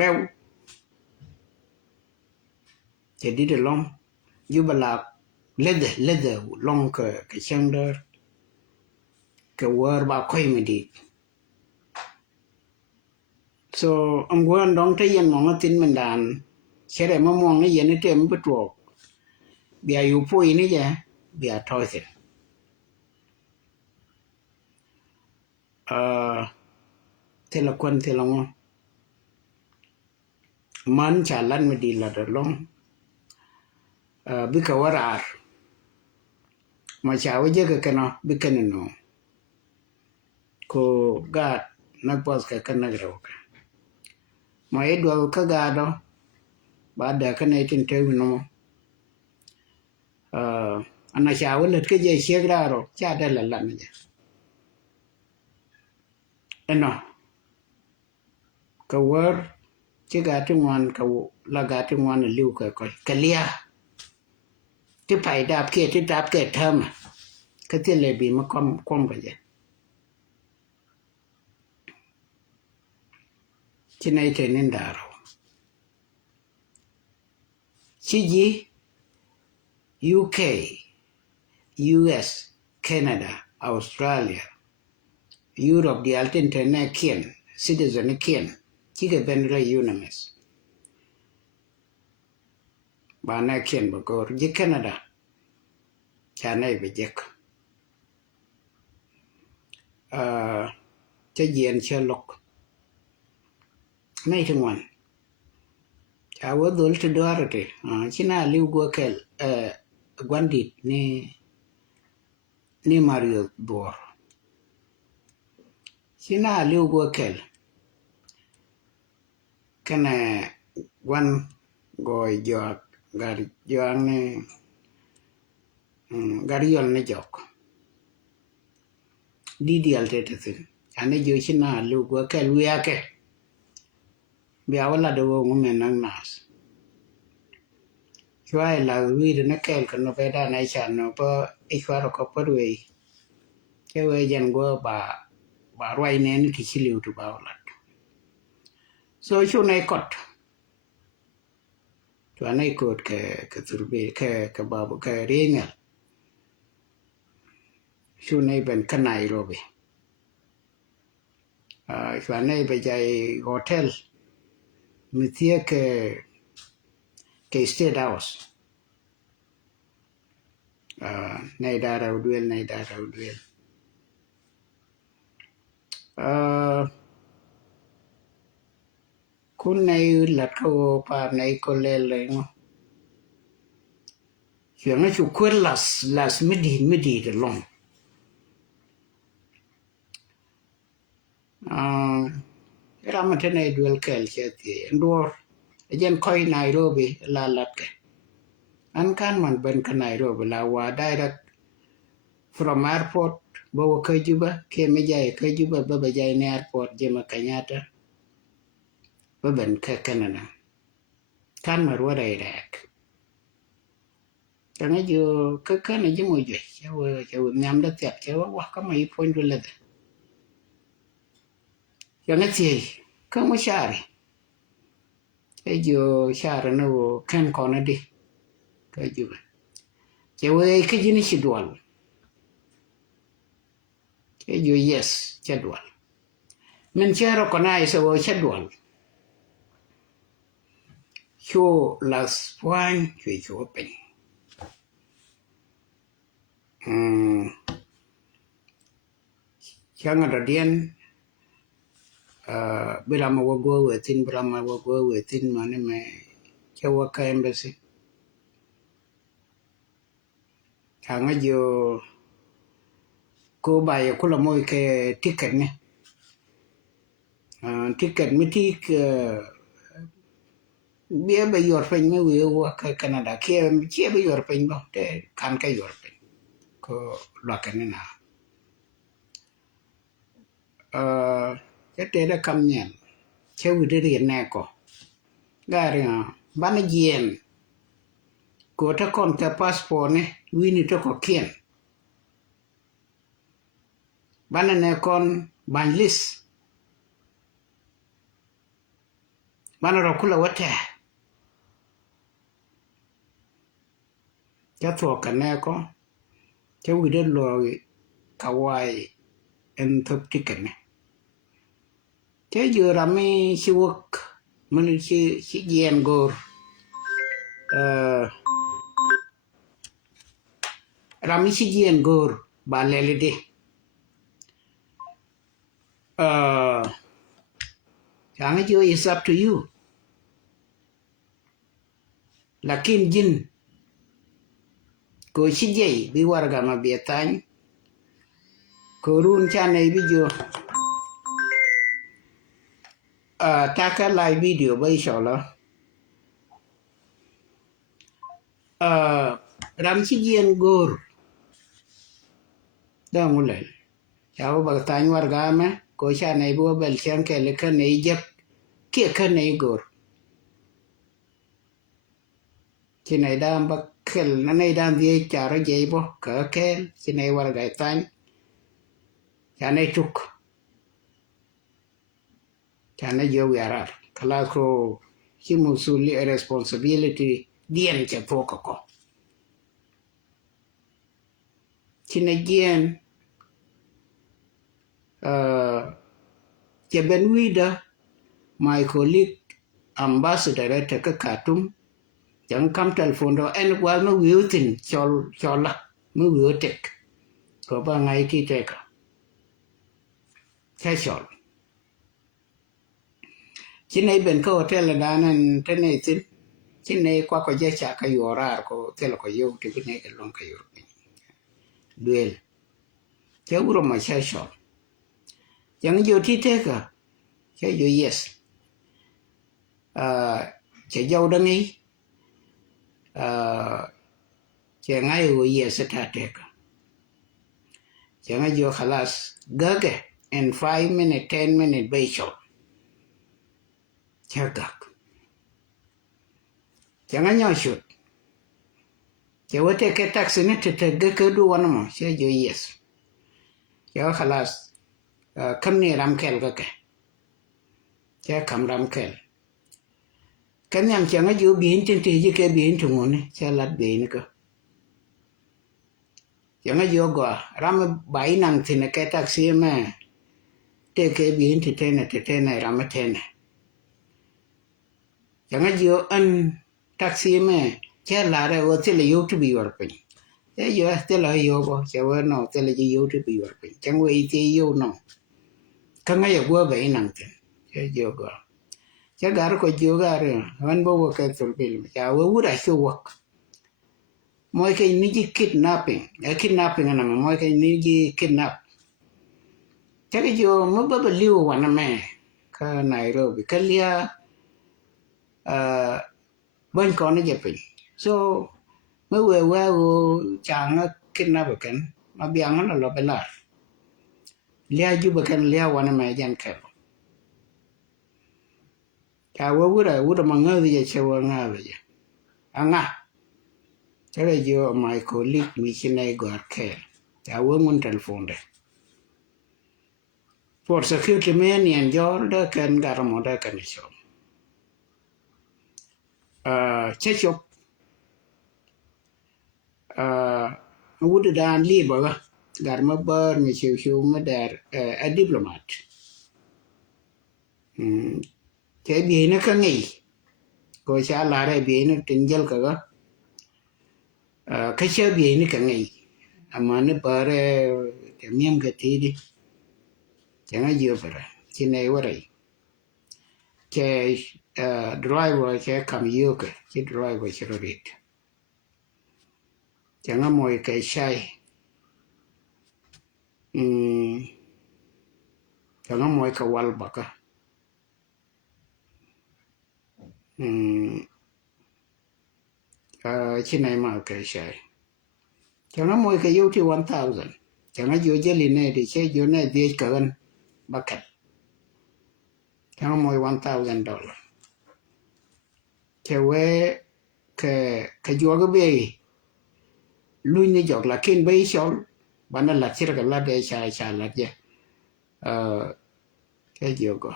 rew te dide long yubalak lede long ke changder ke war ba koy medi so am gwan dong te yen mong tin mendan chere mo mong ni yen te m betwo bia yu pui ni ja bia toise te la kwan te long man chalan medi la de long bika warar ma chawo je ka kana bika no ko gat na pos ka kana gro ka ma edwal ka gado ba da kana tin te no ana chawo let ke je chegraro cha da la la ne eno ka war che ga tin wan ka la ga tin wan liu ka ko kalia ti pai dap ke ti dap ke tham ka ti le bi ma kom ka je chinai te nin daro chiji UK US Canada Australia Europe di alten tene kien citizen kien chike benre unamis bana kien bagor ji Canada chane bejek cha yen cha lok ไม่ถึงวันชาวดอลต์ดอร์เตชินาลิวกัวเคลกวนดิตนี่มาริโอดอร์ชินาลิวกัวเคลกันวันกอยจอกการจองเนี่ยการยอลเนี่ยจอกดีเดียลเตตสิอันนี้ยูชินาลิวกัวเคลวิอาเคเบียวลาดูงงเมนังนัสช่วยลาวิดนักเคลกันโนเปด้านในฉันโนเปอีกว่าเราก็ปดเวยเจ้าเวยันกัวบารวยเนี่ยนี่ที่ชิลิวตุบ่าวลัดsoช่วงในกดช่วงในกดแค่สุรบีแค่บาบุแค่เรียงช่วงในเป็นขนายโรบีช่วงในไปใจโฮเทลมิเทียแค่สเตทเฮาส์ในดาราอุดเวลคุณในหลักเขาป่าในคนเล่นเลยมั้งเชื่อไหมชุกคนลัสไม่ดีเดือดร้อนเรามาที่ในดูเอลเคลเชียตีดูยันคอยไนโรบีลาลัดกันอันกันมันเป็นกันไนโรบีลาวาได้รัก from airport บอกว่าเคยจูบะเคยไม่ใจเคยจูบะบ่ไปใจใน airport เจมากันยาตาบ่เป็นแค่กันนะkan marwa direct tanga jo kana jo mo jo chawo nyam da tek chawo wa kama i point le da yana tie kama share e jo share no kan kona di ka jo chawo ke jini shidwal e jo yes chadwal men chero kona iso chadwal show las puan cho pen changa da dien bilama wago wetin mane me chawa ka embassy changa jo ko ba ya kula moy ke ticket ne ticket mitik bia ba yor pen me we wa ka Canada ke ba yor pen ba te kan ka yor pen ko la ka ni na ke te da kam nyen che wi de ri ne ko ga ri ba na yen ko ta kon ka passport ne wi ni to ko kien ba na ne kon ban list ba na ro kula wata cha thọ kan ne ko che wi de lo kawai en thop ticket ne che ju rami shiwok man chi yen gor rami chi yen gor ba lele de chang ju is up to you lakin jin ko chi jey bi warga ma bietan ko run chane video taka live video bai shola ram chi yen gor da mulai chao ba tan warga ma ko chane bu bel chen ke le kan nei jep ke kan nei gor chi nei dam ba kel na nei dam die chara jey bo ka kel chi nei warga tan chane tuk chane yo yarar kala ko himusuli responsibility dien che poko ko chine gien che benwida my colleague ambassador at Khartoum chẳng kam telephone do en wal no wiutin chola mu wiutek ko ba ngai ki teka cha chol chỉ này bên có hotel là đa nên thế này tin chỉ này qua có giá trả cái yếu ra có thế là có yếu thì cái này cái long cái yếu duel chứ uro mà sai sót chẳng yếu thì thế cả chứ yếu yes chứ giàu đằng ấy chứ ngay yếu yes ta thế cả chẳng yếu khalas gage in 5 minutes 10 minutes bay short chứ gag chẳng nhau short chứ vậy cái taxi này thì cái đồ anh mà chứ yếu yes chứ khalas kam ni ram kel ka ke cha kam ram kel kan yam changa ju bin tin ti ji ke bin tu ngone cha lat bin ka changa jo go ram bai nang tin ke taxi ma te ke bin ti te na ram te na changa jo an taxi ma cha la re wo ti le yu tu bi war pe ya yo te la yo go cha wo no te le ji yu tu bi war pe chang we ti yo no kanga ya gua bai nang tin che joga cha gar ko joga re han bo ka tul bil cha wo da shu wak moi kai ni ji kidnapping na moi kai ni ji kidnap cha ke jo mo ba ba liu wa na me ka Nairobi ka lia ban ko na je pe so me we cha nga kidnap kan ma biang na lo be la lia ju ba kan lia wa na me jan ka cha wo da ma nga de che wa nga de anga cha le jo my colleague mi chinai go ke cha wo mun telephone de for security men yan jor da kan gar mo da kan so che chok wo da li ba gar ma bar mi chu ma dar a diplomat che bi na ka ngi ko cha la re bi na tin jal ka ga ka che bi ni ka ngi ama ne bare te miem ga ti di chẳng ai para chi nei wa rai che driver che kam yu ka chi driver che rit chẳng ai moi cái sai chẳng ai moi ka wal ba ka chi nei ma cái sai chẳng ai moi cái yu ti 1000 chẳng ai yu je li ne di che yu ne di ka gan bucket chẳng ai moi $1000 che we cái yu ga be lui ni jok la kin be shol bana la chira ka la de cha la je cái yu go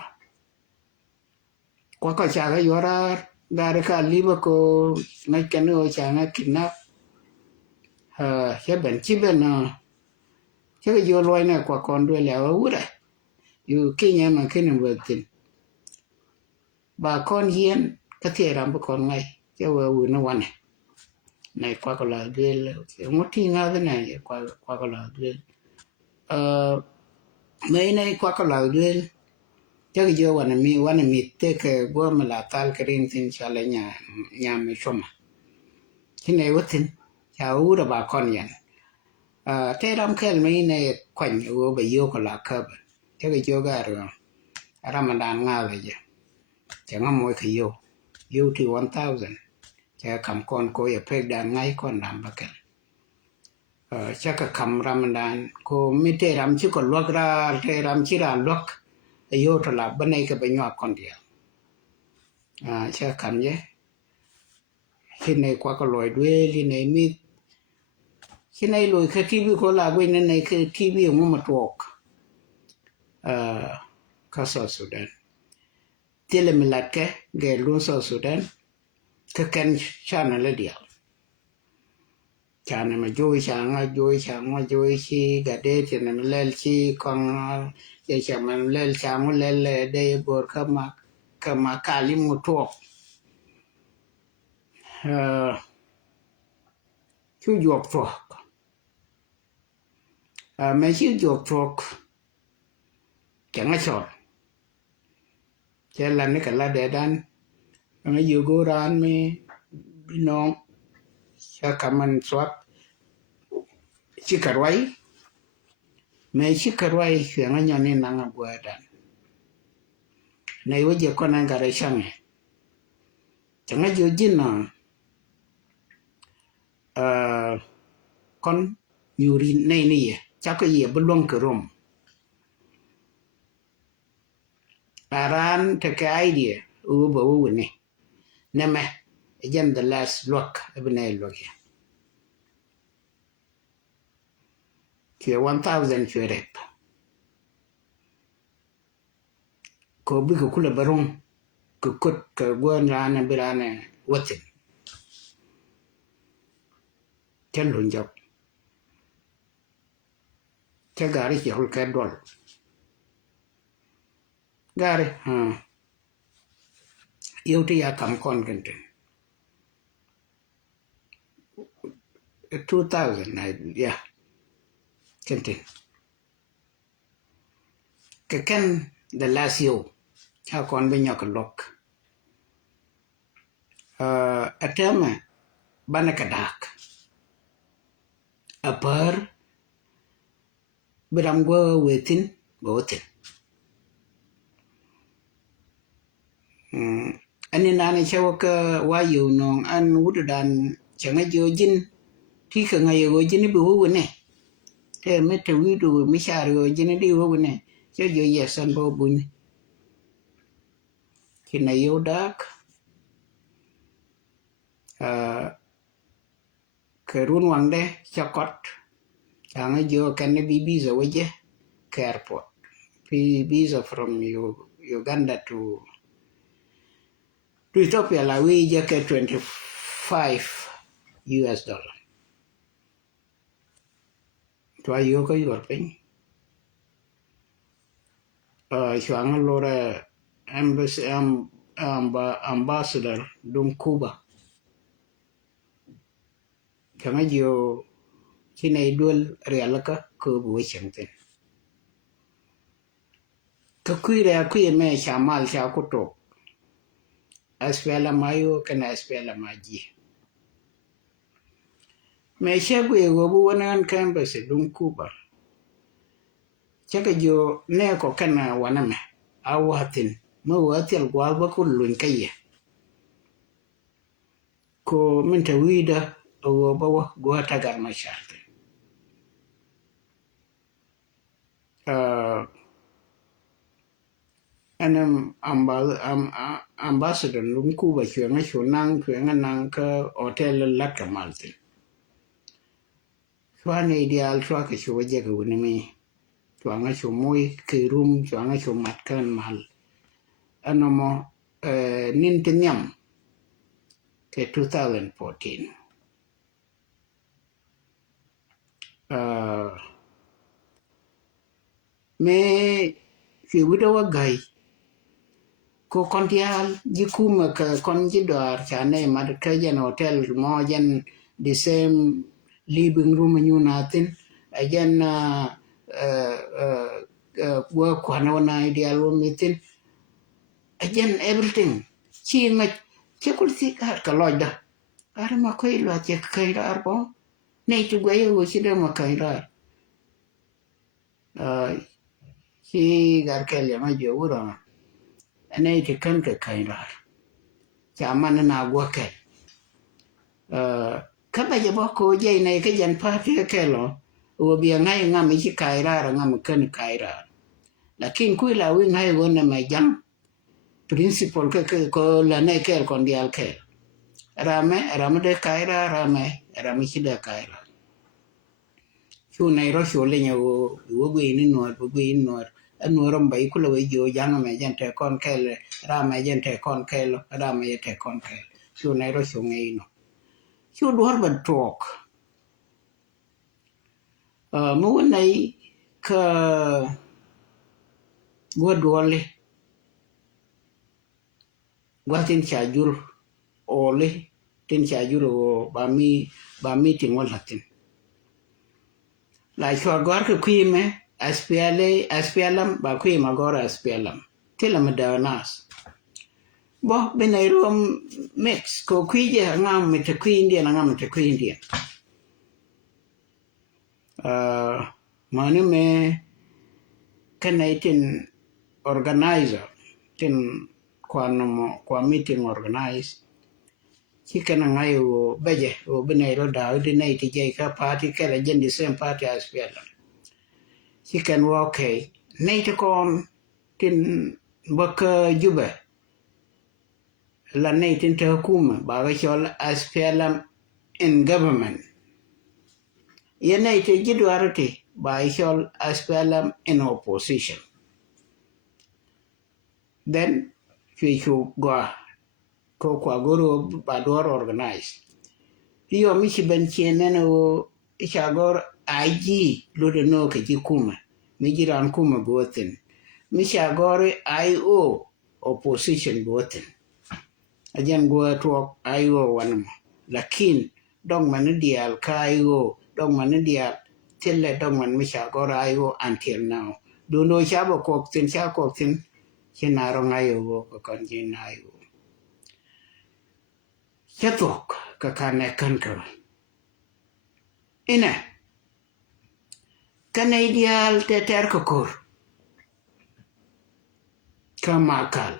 qua có cha cái yu ra ga ka li ba ko ngai kan no cha na kidnap che ben chi ben che cái yu loi na qua con đuôi lẹo u ra yu Kenya mà cái này vừa tin bà con hiền cái thể làm bà con ngay chứ vừa nó quan này qua cái là đưa một thi nga thế này qua cái là đưa mấy này qua cái là đưa chứ cái giờ quan mi tê cái bữa mà là tal cái riêng tin cho lại nhà mình xong thế này vẫn tin chào u là bà con hiền thế làm cái mấy này quanh u bây giờ cái là cơ chứ cái giờ cái rồi Ramadan nga vậy chẳng có mỗi cái yêu thì 1000 cha cầm con cô ya pek dan ngay con làm bạc cha cái cầm Ramadan cô mi te ram chỉ còn luộc ra te ram chỉ là luộc yêu thôi là bên này cái bên ngoài con dia cha cầm nhé khi này qua cái loài đuôi khi này mi khi này loài cái TV có là bên này cái TV ông mà tuộc cái Sudan tele milake ge lunso Sudan ka kan chana le dia chana ma joy changa chi ga de chana lel chi kong ye chama lel chama lel de bor kama kali mutok chu yok tok me chu yok tok chẳng ai chọn Jalan ni kalau dedan, orang yuguran me binong, cakaman swap, cikarwai, me cikarwai yang anyo ni nanga buadan. Na iwo je kona ngare shange. Jangan jujin na, kon nyuri ni ye, cakap ye belum kerum. Aran take idea, uba ni. Nama, jam the last look, ebene look ya. Kira 1,000 curep. Ko bi ko kula barong, ko kut ko guan rana birana watin. Ken lunjok. Gari ki hol kadol. Gari, Yauti ya kam kon kente. 2,000, yeah. Kente. Keken the last year. Cha kon bi nyok lok. Atema bana kadak. Apar biram go wetin botin. Ani nani chawa ka wayo nong an wududan changa jojin ti ka ngayo jini bi wuwu ne. Te mete widu mishari jini di wuwu ne. Jojo yesan bo bunyi. Kina yodak kerun wangde chakot changa jo kanne visa waje ke airport visa from Uganda to Ethiopia la wije ke $25 twa yo ko yor pin changa lore embassy ambassador dum Cuba changa jo chinai dual realaka ko bu changten ka kuire me chamal cha kuto aspela mayo kana aspela maji me chegwe go bu wonan campus dum Cuba chaka jo ne ko kana waname awatin mo watil gwal ba kullun kayya ko minta wida o bawa go tagar masharte anam ambassador lum Cuba chuanga nang ka hotel lakka maltin chwane ideal chwa ka chwaje ka woni chuanga chumoi kirum chuanga chumat kan mal anomo nintinyam ke 2014 me fi widowa gai ko kontial jikuma ka konjidor chane mad kajen hotel mojen the same living room nyunatin ajan work kwana ideal meeting ajan everything chinga chekulsi ka loida ara ma ko ilo che kaira arbo nei tu gwayo wo chide ma kaira si garkel ma jo wuro nei te kan ka kaira chaman na gwakel kaba je boko je nei ka jan party kelo wo bia ngai ngam chi kaira ngam kan kaira lakin kuila wi ngai wona ma jam principle ko la ne ker kon dial ke rame de kaira rame chi de kaira chu nei ro chu le nyo wo gwi ni no anuorom bai kula we jo jang me jante kon kele rame jante kon kelo rame jante kon kelo chu nei ro chu ngai no chu dor ban tok mo nei ka godole gwatin chajur ole tin chajur ba mi tingol hatin la chwa gor ke kwime SPLM ba kwima gor SPLM tila madanas บ่เป็นไอ้รวม mix ko kwije ngam mit kwindi na ngam mit kwindi mane me kanaitin organizer tin kwa meeting organize chikana ngayo beje o binairo daudi nay ti jay ka party kala jendi same party as pela chikan wa okay nay to kon tin baka juba la nay tin ta hukuma ba ga chol as pela in government ye nay ti jidwarati ba chol as pela in opposition then chu go ko kwa goro ba door organize yo mi ci ben chene no chagor aji lo de no ke ji kuma mi jiran kuma boten mi chagor io opposition boten ajan go to io wanma lakin dong man dial ka io dong man dial telle dong man mi chagor io until now do no chabo ko tin cha ko tin chinaro ngayo ko kon jinayo chatok kakane kanka ina kana ideal te ter kokor kamakal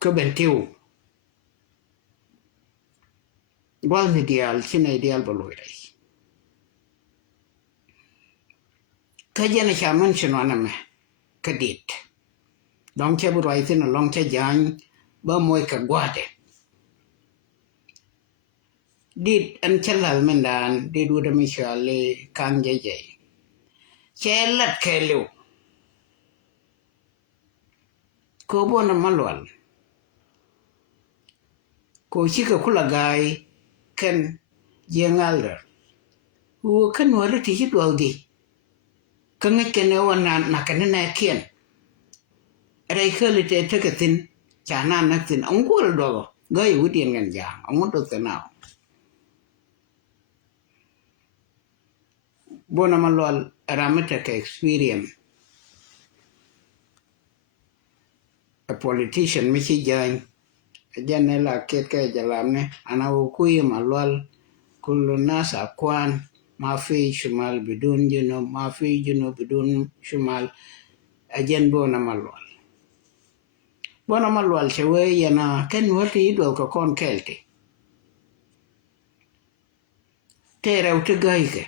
kabentiu wal ideal china ideal boloirai kajana chaman chunwana me kadit long cha burai tin long cha jan ba moy ka gwade dit an chalal mendan di du da mishale kan jeje chelat kelu ko bona malwal ko chika kula gai kan jengalda wo kan wala ti hidwaldi kan ngene wana nakane na kien rai khali te takatin chana naktin angul dogo gai udien gan ja amudo tenao bona malwal ramata ka experience a politician michi jan janela ket ka jalamne ana ukuyi malwal kullu nas akwan ma fi shumal bidun juno ma fi juno bidun shumal ajen bona malwal chewe yana ken wati idwal ko kon kelte tere utagaike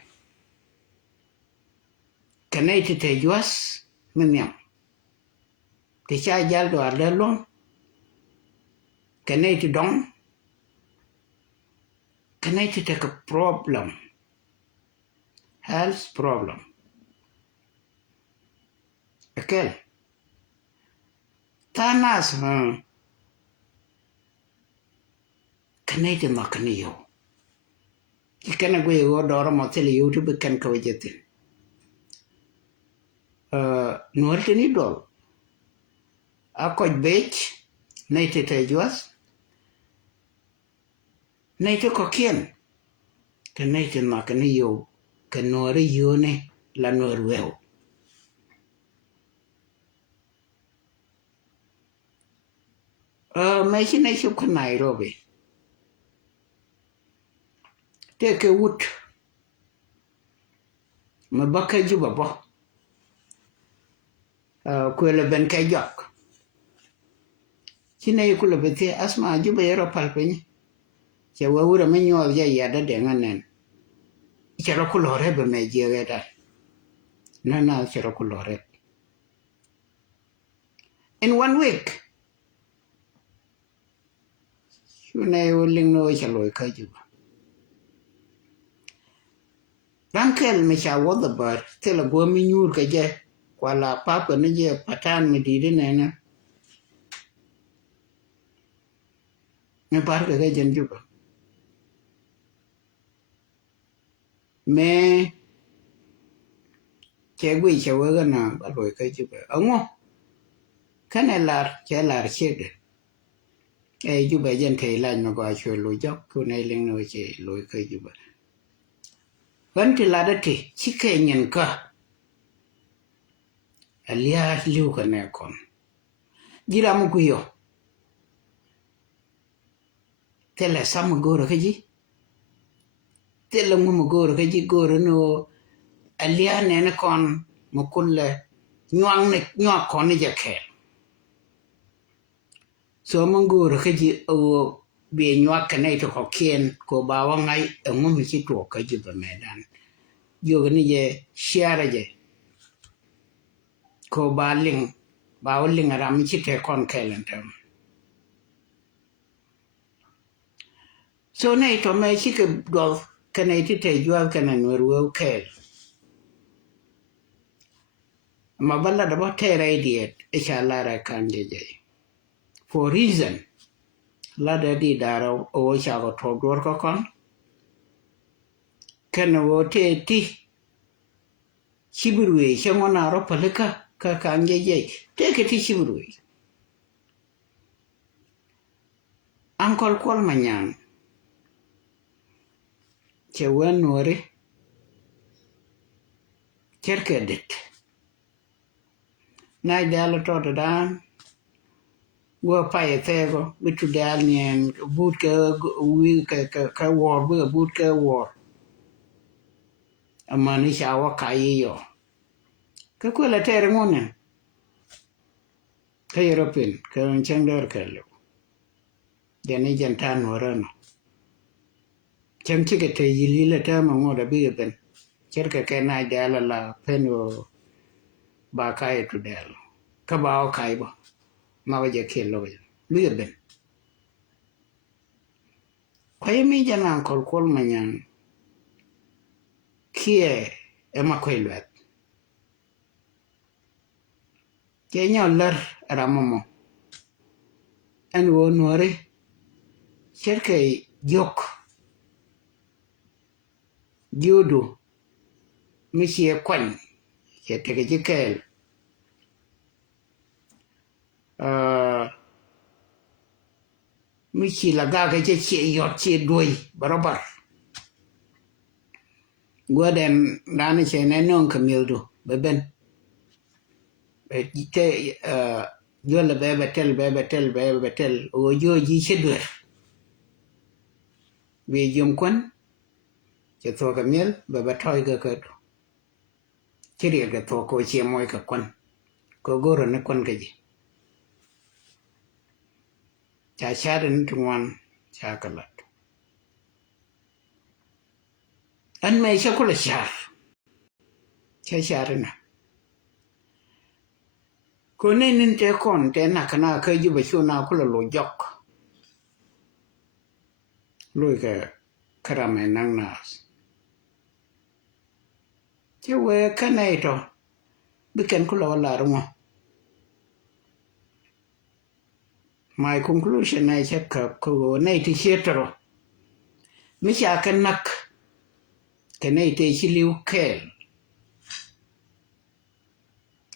kanai te juas menyam te cha jal do ardelon kanai te dong kanai te take a problem health problem akel tanas kanai te makaniyo ikana gwe go doro moteli youtube kan kawajetin nuarteni dol akoj bech naite te juas naite kokien ke naite makani yo ke nore yone la nor weo mechi naishu ka Nairobi teke wut mabaka juba bo kwele ben ka jok chine yukula bete asma juba yero palpenyi che wawura menyol ya yada de nganen chero kulore be me jegeda na chero kulore in 1 week shune uling no chaloy ka juba rankel me cha woda bar tela go mi nyur ka je kwala papa ne je patan me didi nena me par ka jen juba me che gwi che waga na baloy ka juba ango kana lar che lar chede juba jen te la no go chwe lo jok ku ne ling no che lo ka juba ban ti la dati chike nyen ka alia liu ka ne kon jiramu kuyo tele sam goro kaji tele mu goro kaji goro no alia ne kon mukulle nyang ne nyak kon je ke so mu goro kaji o be nyak ne to ko kien ko ba wa ngai ngum mi chi to kaji ba medan yo ni je share je ko ba ling ram chi te kon kelen tam so nei to me chi ke do kanai ti te jwa kana nuru kel ma balla da ba te radiate e sha lara kan je for reason la da di daro o sha go to dor ko kon kana wo te ti chiburwe shangona ro palika ka kan je te ke ti chiburwe ankol kol manyang che wen nore cerkedet na dalo to dan wo pa etego bitu dal nien but ka wi ka war bu but ka war amani shawa kai yo ka kwela tere ngone ka europin ka changdor ka lo deni jantan warano chang chike te yili la ta ma ngoda bi ben cerke ke na dala la peno ba kai tu dal ka ba kai ba ma wa je ke lo bi ben kwai mi jana kol manyan kie e ma kwelwet ke nyolar ramomo en wo nore cerke yok jodo misie kwan ke tege jikel michi la ga ke che yot che doi barobar goden dani che ne non kamildo beben te yola bebe tel o joji chedwer be jom kwan che to kamil bebe toy ga ka chiri ga to ko che moy ka kwan ko goro ne kwan ga ji cha shaden tungwan cha kalat an mai shakula shar cha sharina ko ne nin te kon te na kana ka ju ba shuna kula lo jok lo ka karame nang nas che we kana ito biken kula wala rungo my conclusion I check ko ne ti chetro mi sha kan nak ke ne te chiliu kel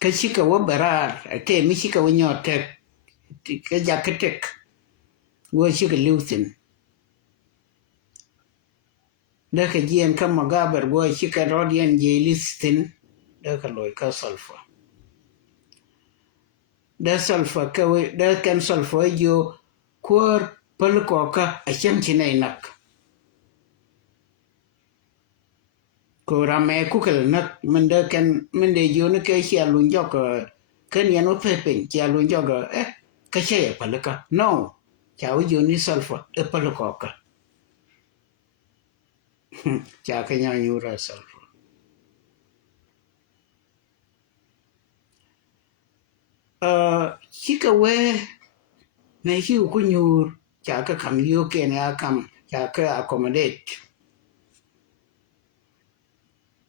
ka shika wa barar te mi shika wa nyotek ka jaketek wo shika liutin da ka jiyan kan magabar wo shika rodian je listin da ka loy ka sulfa da sulfa ka we da kan sulfa jo kor palko ka a shamchinai nak ko rame kukel nak mende kan mende jo ne ke sia lun jok ken ya no pepen sia lun jok ka che palka no cha jo ni sulfa e palko ka cha ka nya yura sulfa chika we na hiu ku nyur cha ka kam yo ke na kam cha ka accommodate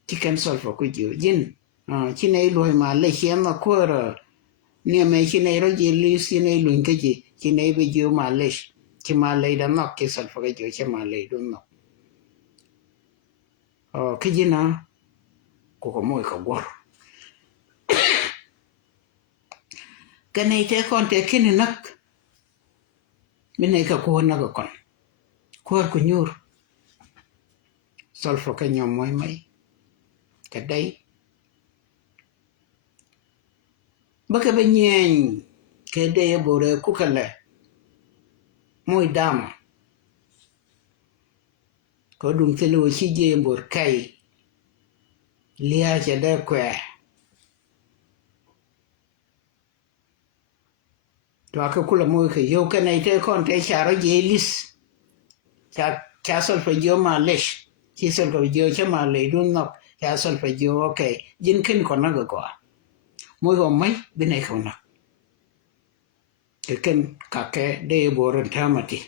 chicken sulfur ku ju jin chi nei loi ma le xiêm ma ko ro ne me chi nei ro ji li si nei lun ke ji chi nei be ju ma le chi ma le da nok ke sulfur ke ju chi ma le du no ke ji na ko mo ka gor ke nei te kon te kin nak me nei ka ko na ko kon ko nyur sulfur ke nyom moi mai cái đấy bất cái bên nhiên ke de bore ku kale muy dam ko dum telo chi je bor kai lia je de kwe to aka kula muy ke yo ke nei te kon te charo je lis cha sol fe yo ma lesh chi sol fe yo cha ma le dun nok cha sol fe yo okay jin kin kon na go muy go mai bine ko na ke ken ka ke de bor tamati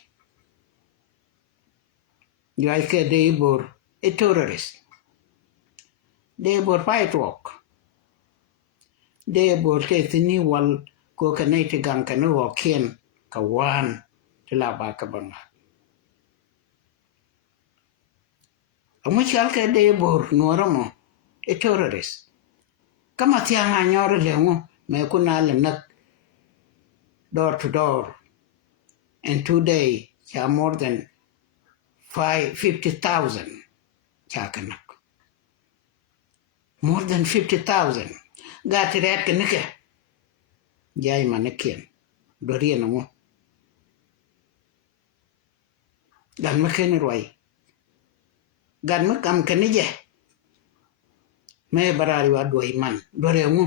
yo ai ke de bor a terrorist de bor fight walk de bor ke tini wal ko ka nei te gang ka no ken ka wan te la ba ka banga amo chal ke de bor no ramo a terrorist kama ti anga nyore le ngo me kuna le nak door to door and today ya more than 50,000 chakanak more than 50,000 got red kanike jai manekien dorian mo dan maken roi gan makam kanije me barari wa doi man dore mo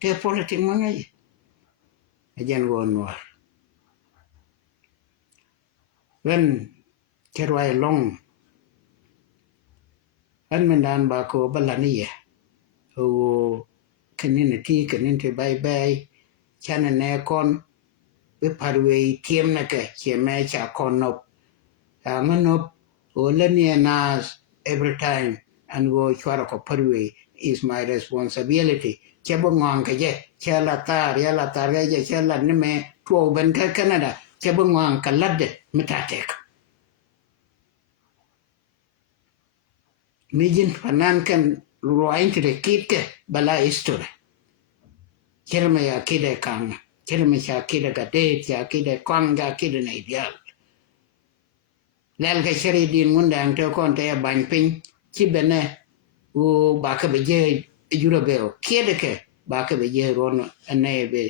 te politik mangai ajan gon war when kerwai long an mendan ba ko balaniye o community community bye bye chana ne kon be parwe tiem na ke cheme cha konop anganop o lenia nas every time and go chwara ko parwe is my responsibility chabongang ke je chala tar ya la tar ge chala ne me to ben ka canada chabongang ka ladde mitatek mijin fanan kan ruwain te kitke bala istore kirma ya kide kan kirma ya kide ga de ya kide kwanga kide na ideal lel ga shari din munda ang to kon te ban pin ci bene o ba ka be je jurabeo kide ke ba ka be je ron ane be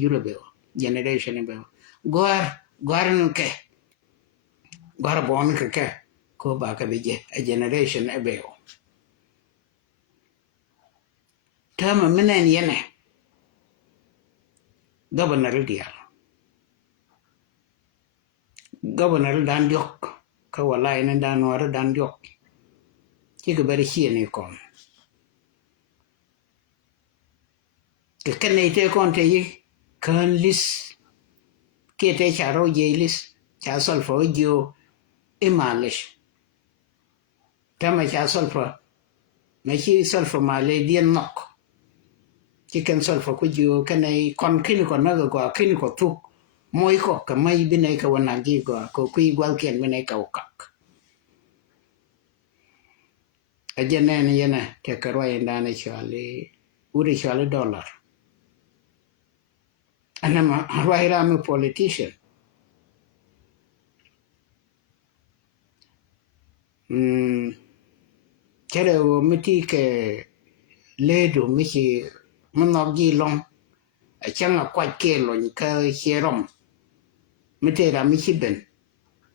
jurabeo generation be gwar no ke gwar bon ke ko ba ka be je a generation be tama menen yene governor dan diok ka wala ina dan war dan diok ci ga bari ci ne kon ke kene te kon te yi kan lis ke te charo je lis cha sol fo jo imalish tama cha sol fo me ci sol fo male dien nok ci kan sol fo ku jo kene kon kin ko na go kin ko tu moi ko ka mai bine ka wana gi go ko ku igual ken bine ka ukak ajene ne yana te karwa indane chale uri chale dollar anama harwaira me politician kere o miti ke ledo michi monogi long a changa kwa ke lo ka hierom mite ra michi ben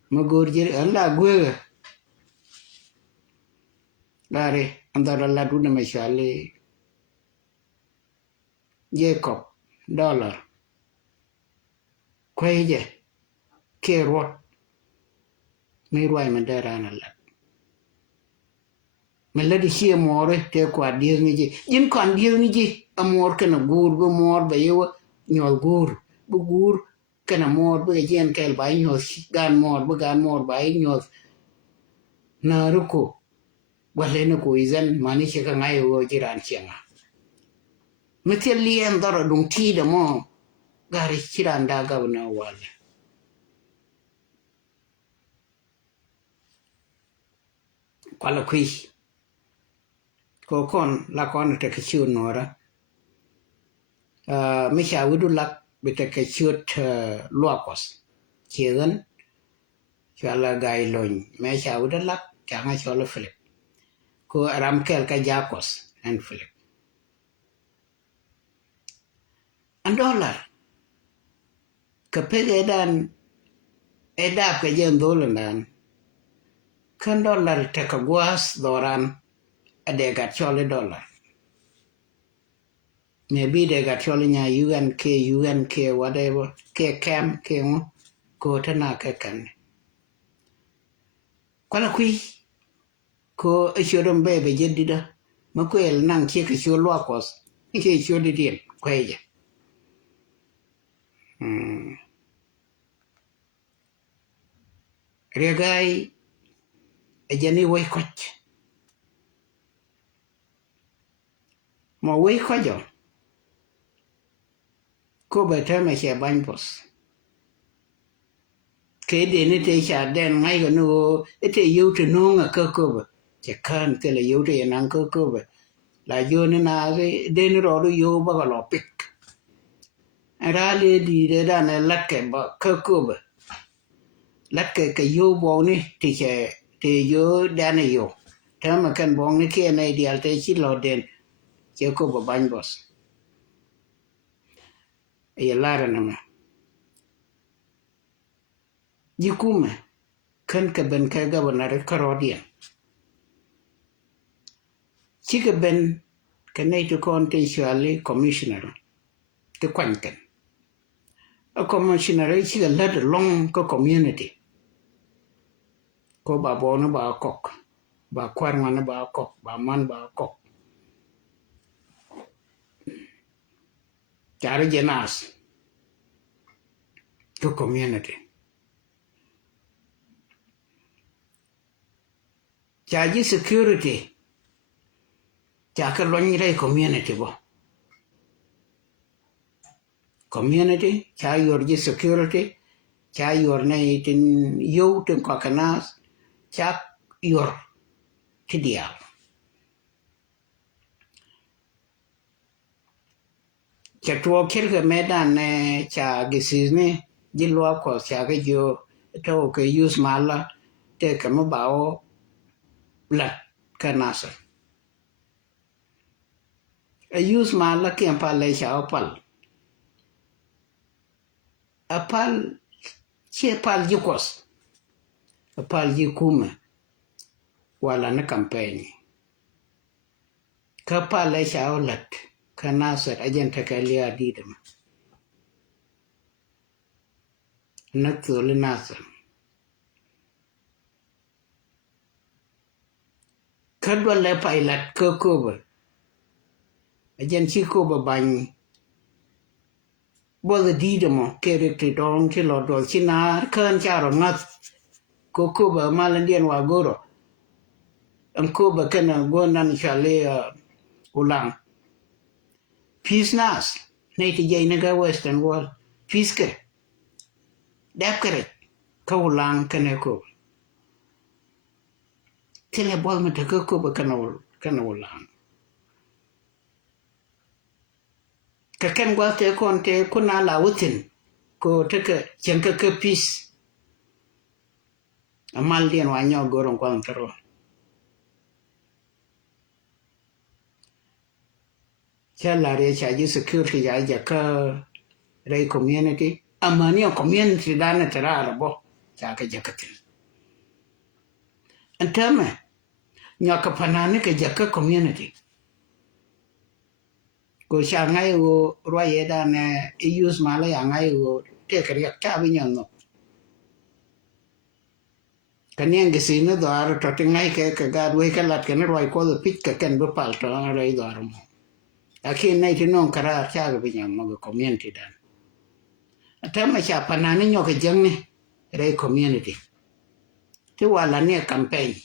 magorje alla gwe dare andara la duna me chale Jacob dollar kweje ke rot mi ruai mandara na la me ladi chi more te kwa dir ni ji in kon dir ni ji amor kana gur go mor ba yo nyol gur bu gur kana mor bu jen kel ba nyol gan mor bu gan mor ba nyol na ruko wale na ko izan mani che ka ngai wo jiran chenga metel lien dara dum ti da mo gari chiran da ga na wale kwala kwi ko kon la kon te ke chu nora me sha wudu lak be te ke chu luakos chigan chala gai lon me sha wudu lak changa chola flip ko aram kel ka jakos and flip and dollar ka pege dan edap ka jen dolan dan kan dollar te ka guas doran ade gat chole dollar maybe they got chole nya UNK whatever ke cam ke ngo ko tana ka kan kwala kui ko shodo be jedida makwel nang che ka sho lwa kos ke sho di dien kweje regai ejani wai koch mo wai kojo ko ba ta ma che ban pos ke de ne te cha den ngai go no ete yu te no nga ko ba che kan te le yu te nan ko ba la yo ne na de ne ro yo ba ga lo pik ra le di de da ne la ke ba ko ba la ke yo bo ni ti che te yo da ne yo ta ma kan bo ni ke ne di al te chi lo den che ko ba ban bos e lara na ma jikume kan ka ben ka ga na re karodia chika ben ka ne to contentially commissioner to kwanken a commissioner chika let long ko community ko ba bo na ba kok ba kwar man ba kok ba man ba kok chare jenas to community chaji security chaka lony re community bo community cha yor ji security cha yor ne tin yo tin kokanas cha yor tidia cha tuo kirga medan ne cha gisizne jilwa ko cha ga jo to ke use mala te kama bao lat kanasa a use mala ke pale cha apal che pal jikos apal jikume wala na campaign ka pale cha lat kanasa agent ka liya didam na tuli nasa kadwa le pilot ko agent chi ko ba bany bo the didamo kere ti dong ti lo do china kan charo ngat ko ba malandian wa goro an ko ba kana gonan chale ulang peace nas ne ti jay na ga western wall peace ke dap kare ka ulang kana ko tele bol ma ta ko ba kana ulang ka ken gwa te kon te kuna la wutin ko te ka chen ka peace amal dien wa nyo goron kwa ntaro chala re cha ji security ja ka re community amani community dana tara bo cha ka jakatin antama nya ka panane ka jaka community ko cha ngai wo rwa ye dana use mala ya ngai wo te ka ri ka bi nyanno kanyen gesine dar to tingai ke ga we ka lat ken roi ko the pit ka ken bu pal to roi dar mo akin nei ti non kara cha ga binyam mo community dan atama cha panani nyo ke jeng ni re community ti wala ne campaign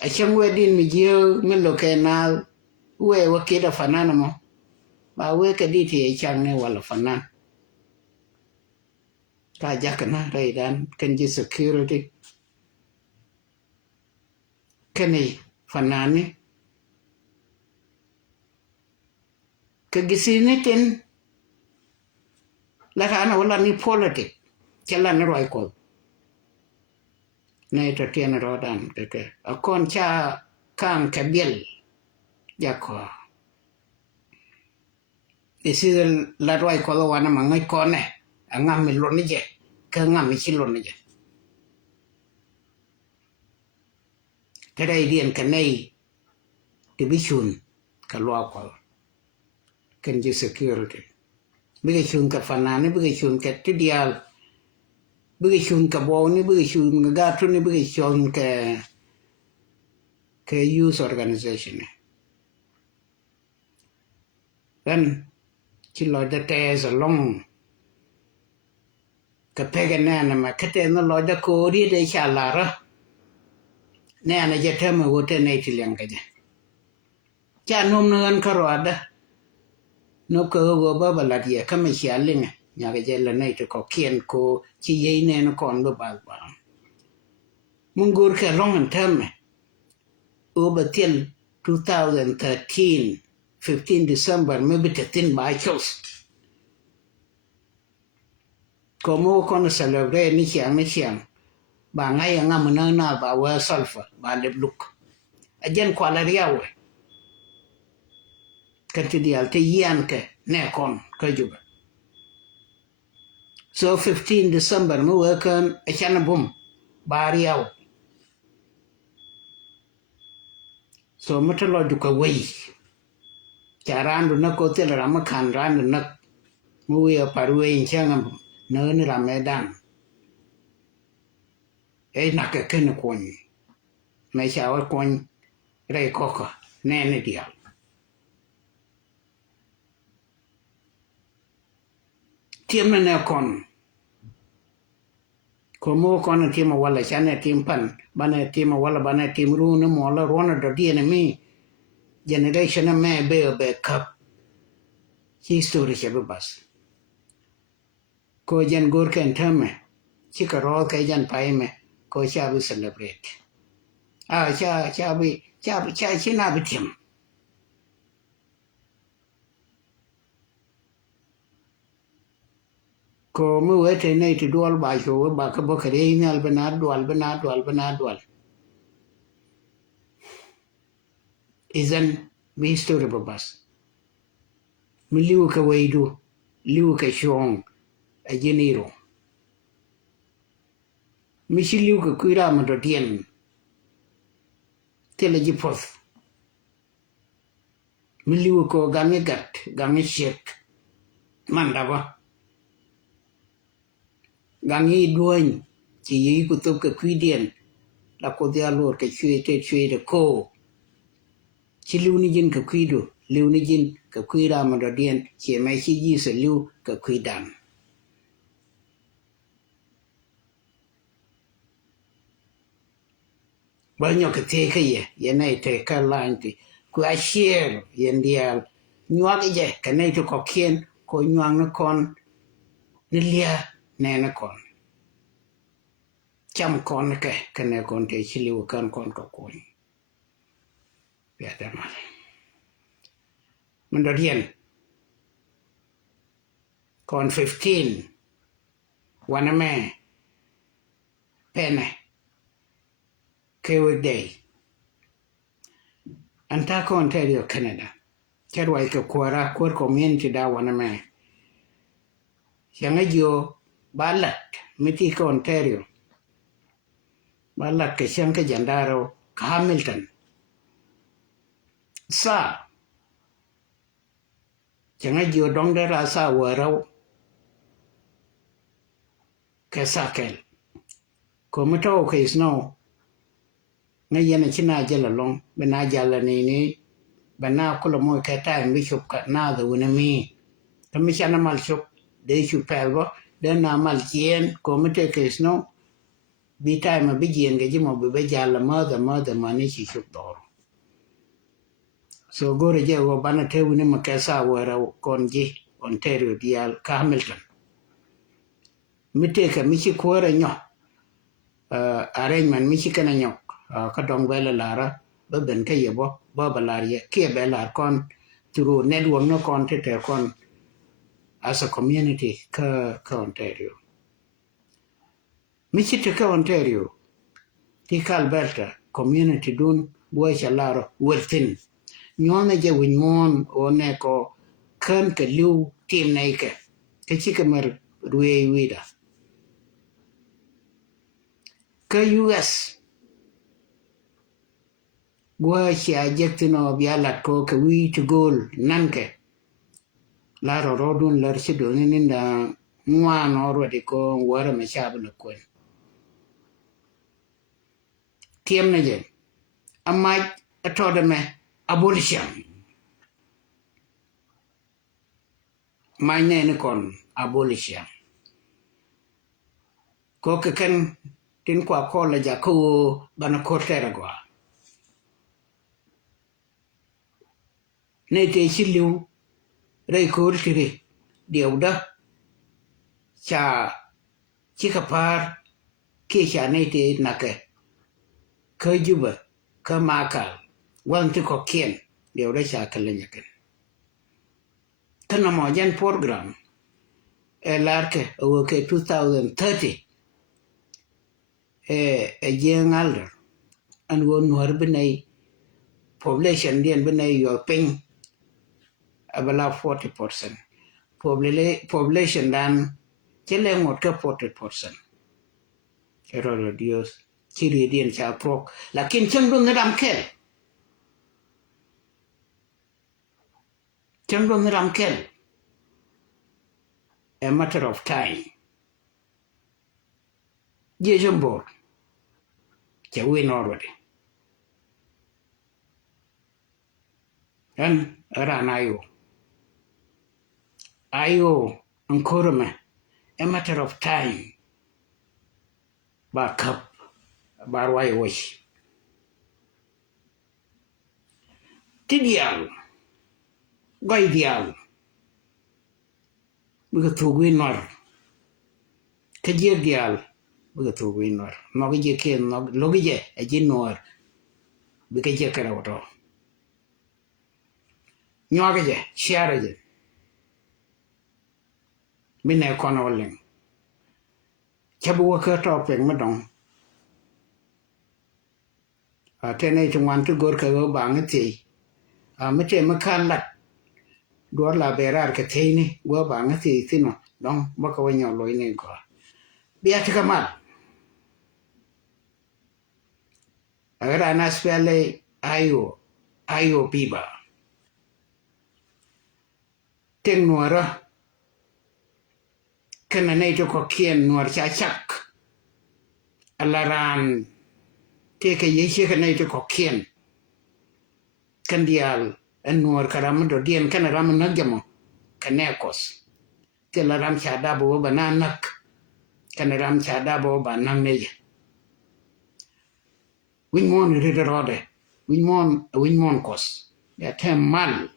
a chen we din mi je mi lo ke na we wa ke da fanana mo ba we ka di ti chang ne wala fanana ka jakana re dan kan ji security kene fanani ka gisine ten la kana wala ni politic chela ne roi ko ne to tiene rodan ke akon cha kan kabiel jako isi la roi ko lo wana mangai ko ne angam mi lo ni je ka ngam mi chi lo ni je ta dai dien ka nei ti bi chun ka lo ko kan ji security bi chun ka fanane bi chun ka ti dial bi chun ka bo ni bi chun ga tu ni bi chun ka youth organization then chỉ lo đã tè rồi long cái phe này mà cái tên nó lo đã cố đi để trả lại đó nè nó chỉ thêm một cái này thì liền cái gì cha nôm nó ăn cà rốt đó nó cơ vô bà lạt gì cái mấy xả linh nhà cái gì là này thì có kiên cố chỉ dây này nó còn bơ bạc bạc mong gửi cái long ăn thêm over till 2013 15 December maybe 13 by choice como con celebrate ni chiang ba ngai ngam na ba wa sulfur ba le look ajen kwala riawe kan ti dial te yan ke ne kon ka juba so 15 December mu wakan achana bum ba riaw so matalo duka wei charandu na ko tel ram khan randu na mu ya parwe changam nơ ni làm mẹ đàn ấy nạc cái nó quanh mẹ cháu quanh đây có cả nè nè điều tiêm nó nè con mua con là tiêm mà wala cha nè tiêm pan ba nè tiêm mà wala ba nè tiêm ru nó mò là ron là đồ đi nè mi generation nè mẹ bê cup history sẽ bị bas ko jan gor kan tame chika ro ka jan pai me ko cha bi celebrate cha china bi tim ko mu wete nei ti dual ba jo ba ka bo kare ni al bana izan bi story babas mi liu ka weidu liu ka shong a jenero mishiliu ka kuira ma do dien tele ji poth miliu ko gange gat gange shek mandaba gange duoin chỉ yi ku top ka kui dien la ko dia lor ka chui de ko chỉ liu ni jin ka kui do liu ni jin ka kuira ma do dien chỉ mai chi ji se liu ka kui dan bao nhiêu cái thế cái gì này thế cái line thì cứ share yên dia nhua cái gì cái này thì có kiên có nhua nó con nó lia nè nó con chăm con cái này con thì chỉ lưu con có con biết mà mình đã điên con 15 one man pen này weekday Antaco Ontario Canada Chadwai ka kwara kwar community da wana me yanga jo balat miti ka Ontario balat ka shanka jandaro ka Hamilton sa yanga jo dongdara sa warau ka sakel ko mito ka isno ngay yana china jala long bena jala ni bena ko lo mo ka ta mi chup ka na da wona mi ta mi chana mal chup de chu pelbo de na mal chien ko mi te ke sno bi ta ma bi jien ge mo be jala ma da ma ni chi chup do so gore je go bana te woni ma ka sa wara kon ji Ontario dial ka Hamilton mi te ka mi chi ko ra nyo arrangement mi chi kana nyo ka dong vela lara ba ben ka yebo ba balaria ke bela kon through network no kon te kon as a community ka Ontario mi ci te ka Ontario ti ka Alberta community dun boy chalaro wertin nyona je winmon o ne ko kan ke liu team nai ke chi ke mer ruwe wida ke US gwa chia jektino bialat ko ke wi to goal nan ke la rodun lar chi do ni da ngwa no ro de ko wara ma sha bu ko tiem na je amma atoda me abolition mai ne kon abolition ko ke kan tin kwa ko la ja ko bana ko tera gwa ne te chilu rei ko tiri diawda cha chikapar ke cha ne te nake ka juba ka maka wan ti ko kien diawda cha kalanya kan kana mo jan program larke o ke 2030 jengalder an won war benai population dien benai yo ping abala 40% population dan chele ngot ka 40% error dios chiri dien cha prok lakin changdon ram kel a matter of time je jambor cha win already and aranayo ayo ankorma a matter of time ba kap bar wai wish tidial gai dial buga tugu nor kajir dial buga tugu nor no ge ke no logije e jinor buga je kara wato nyoge share je mine kono len chabu ka to peng madong tene chungwan tu gor ka go bang ti mete makan lat do la berar ka teini go bang ti tino dong baka wanyo loy ne ko biya tika mal agara nas pele ayo piba ten nuara kana ne to ko kien nuar cha chak alaran te ke yeshe kana to ko kien kandial en nuar karam do dien kana ram nagyamo kanekos te la ram cha dabo bananak kana ram cha dabo banang ne win mon rede rode win mon kos ya tem mal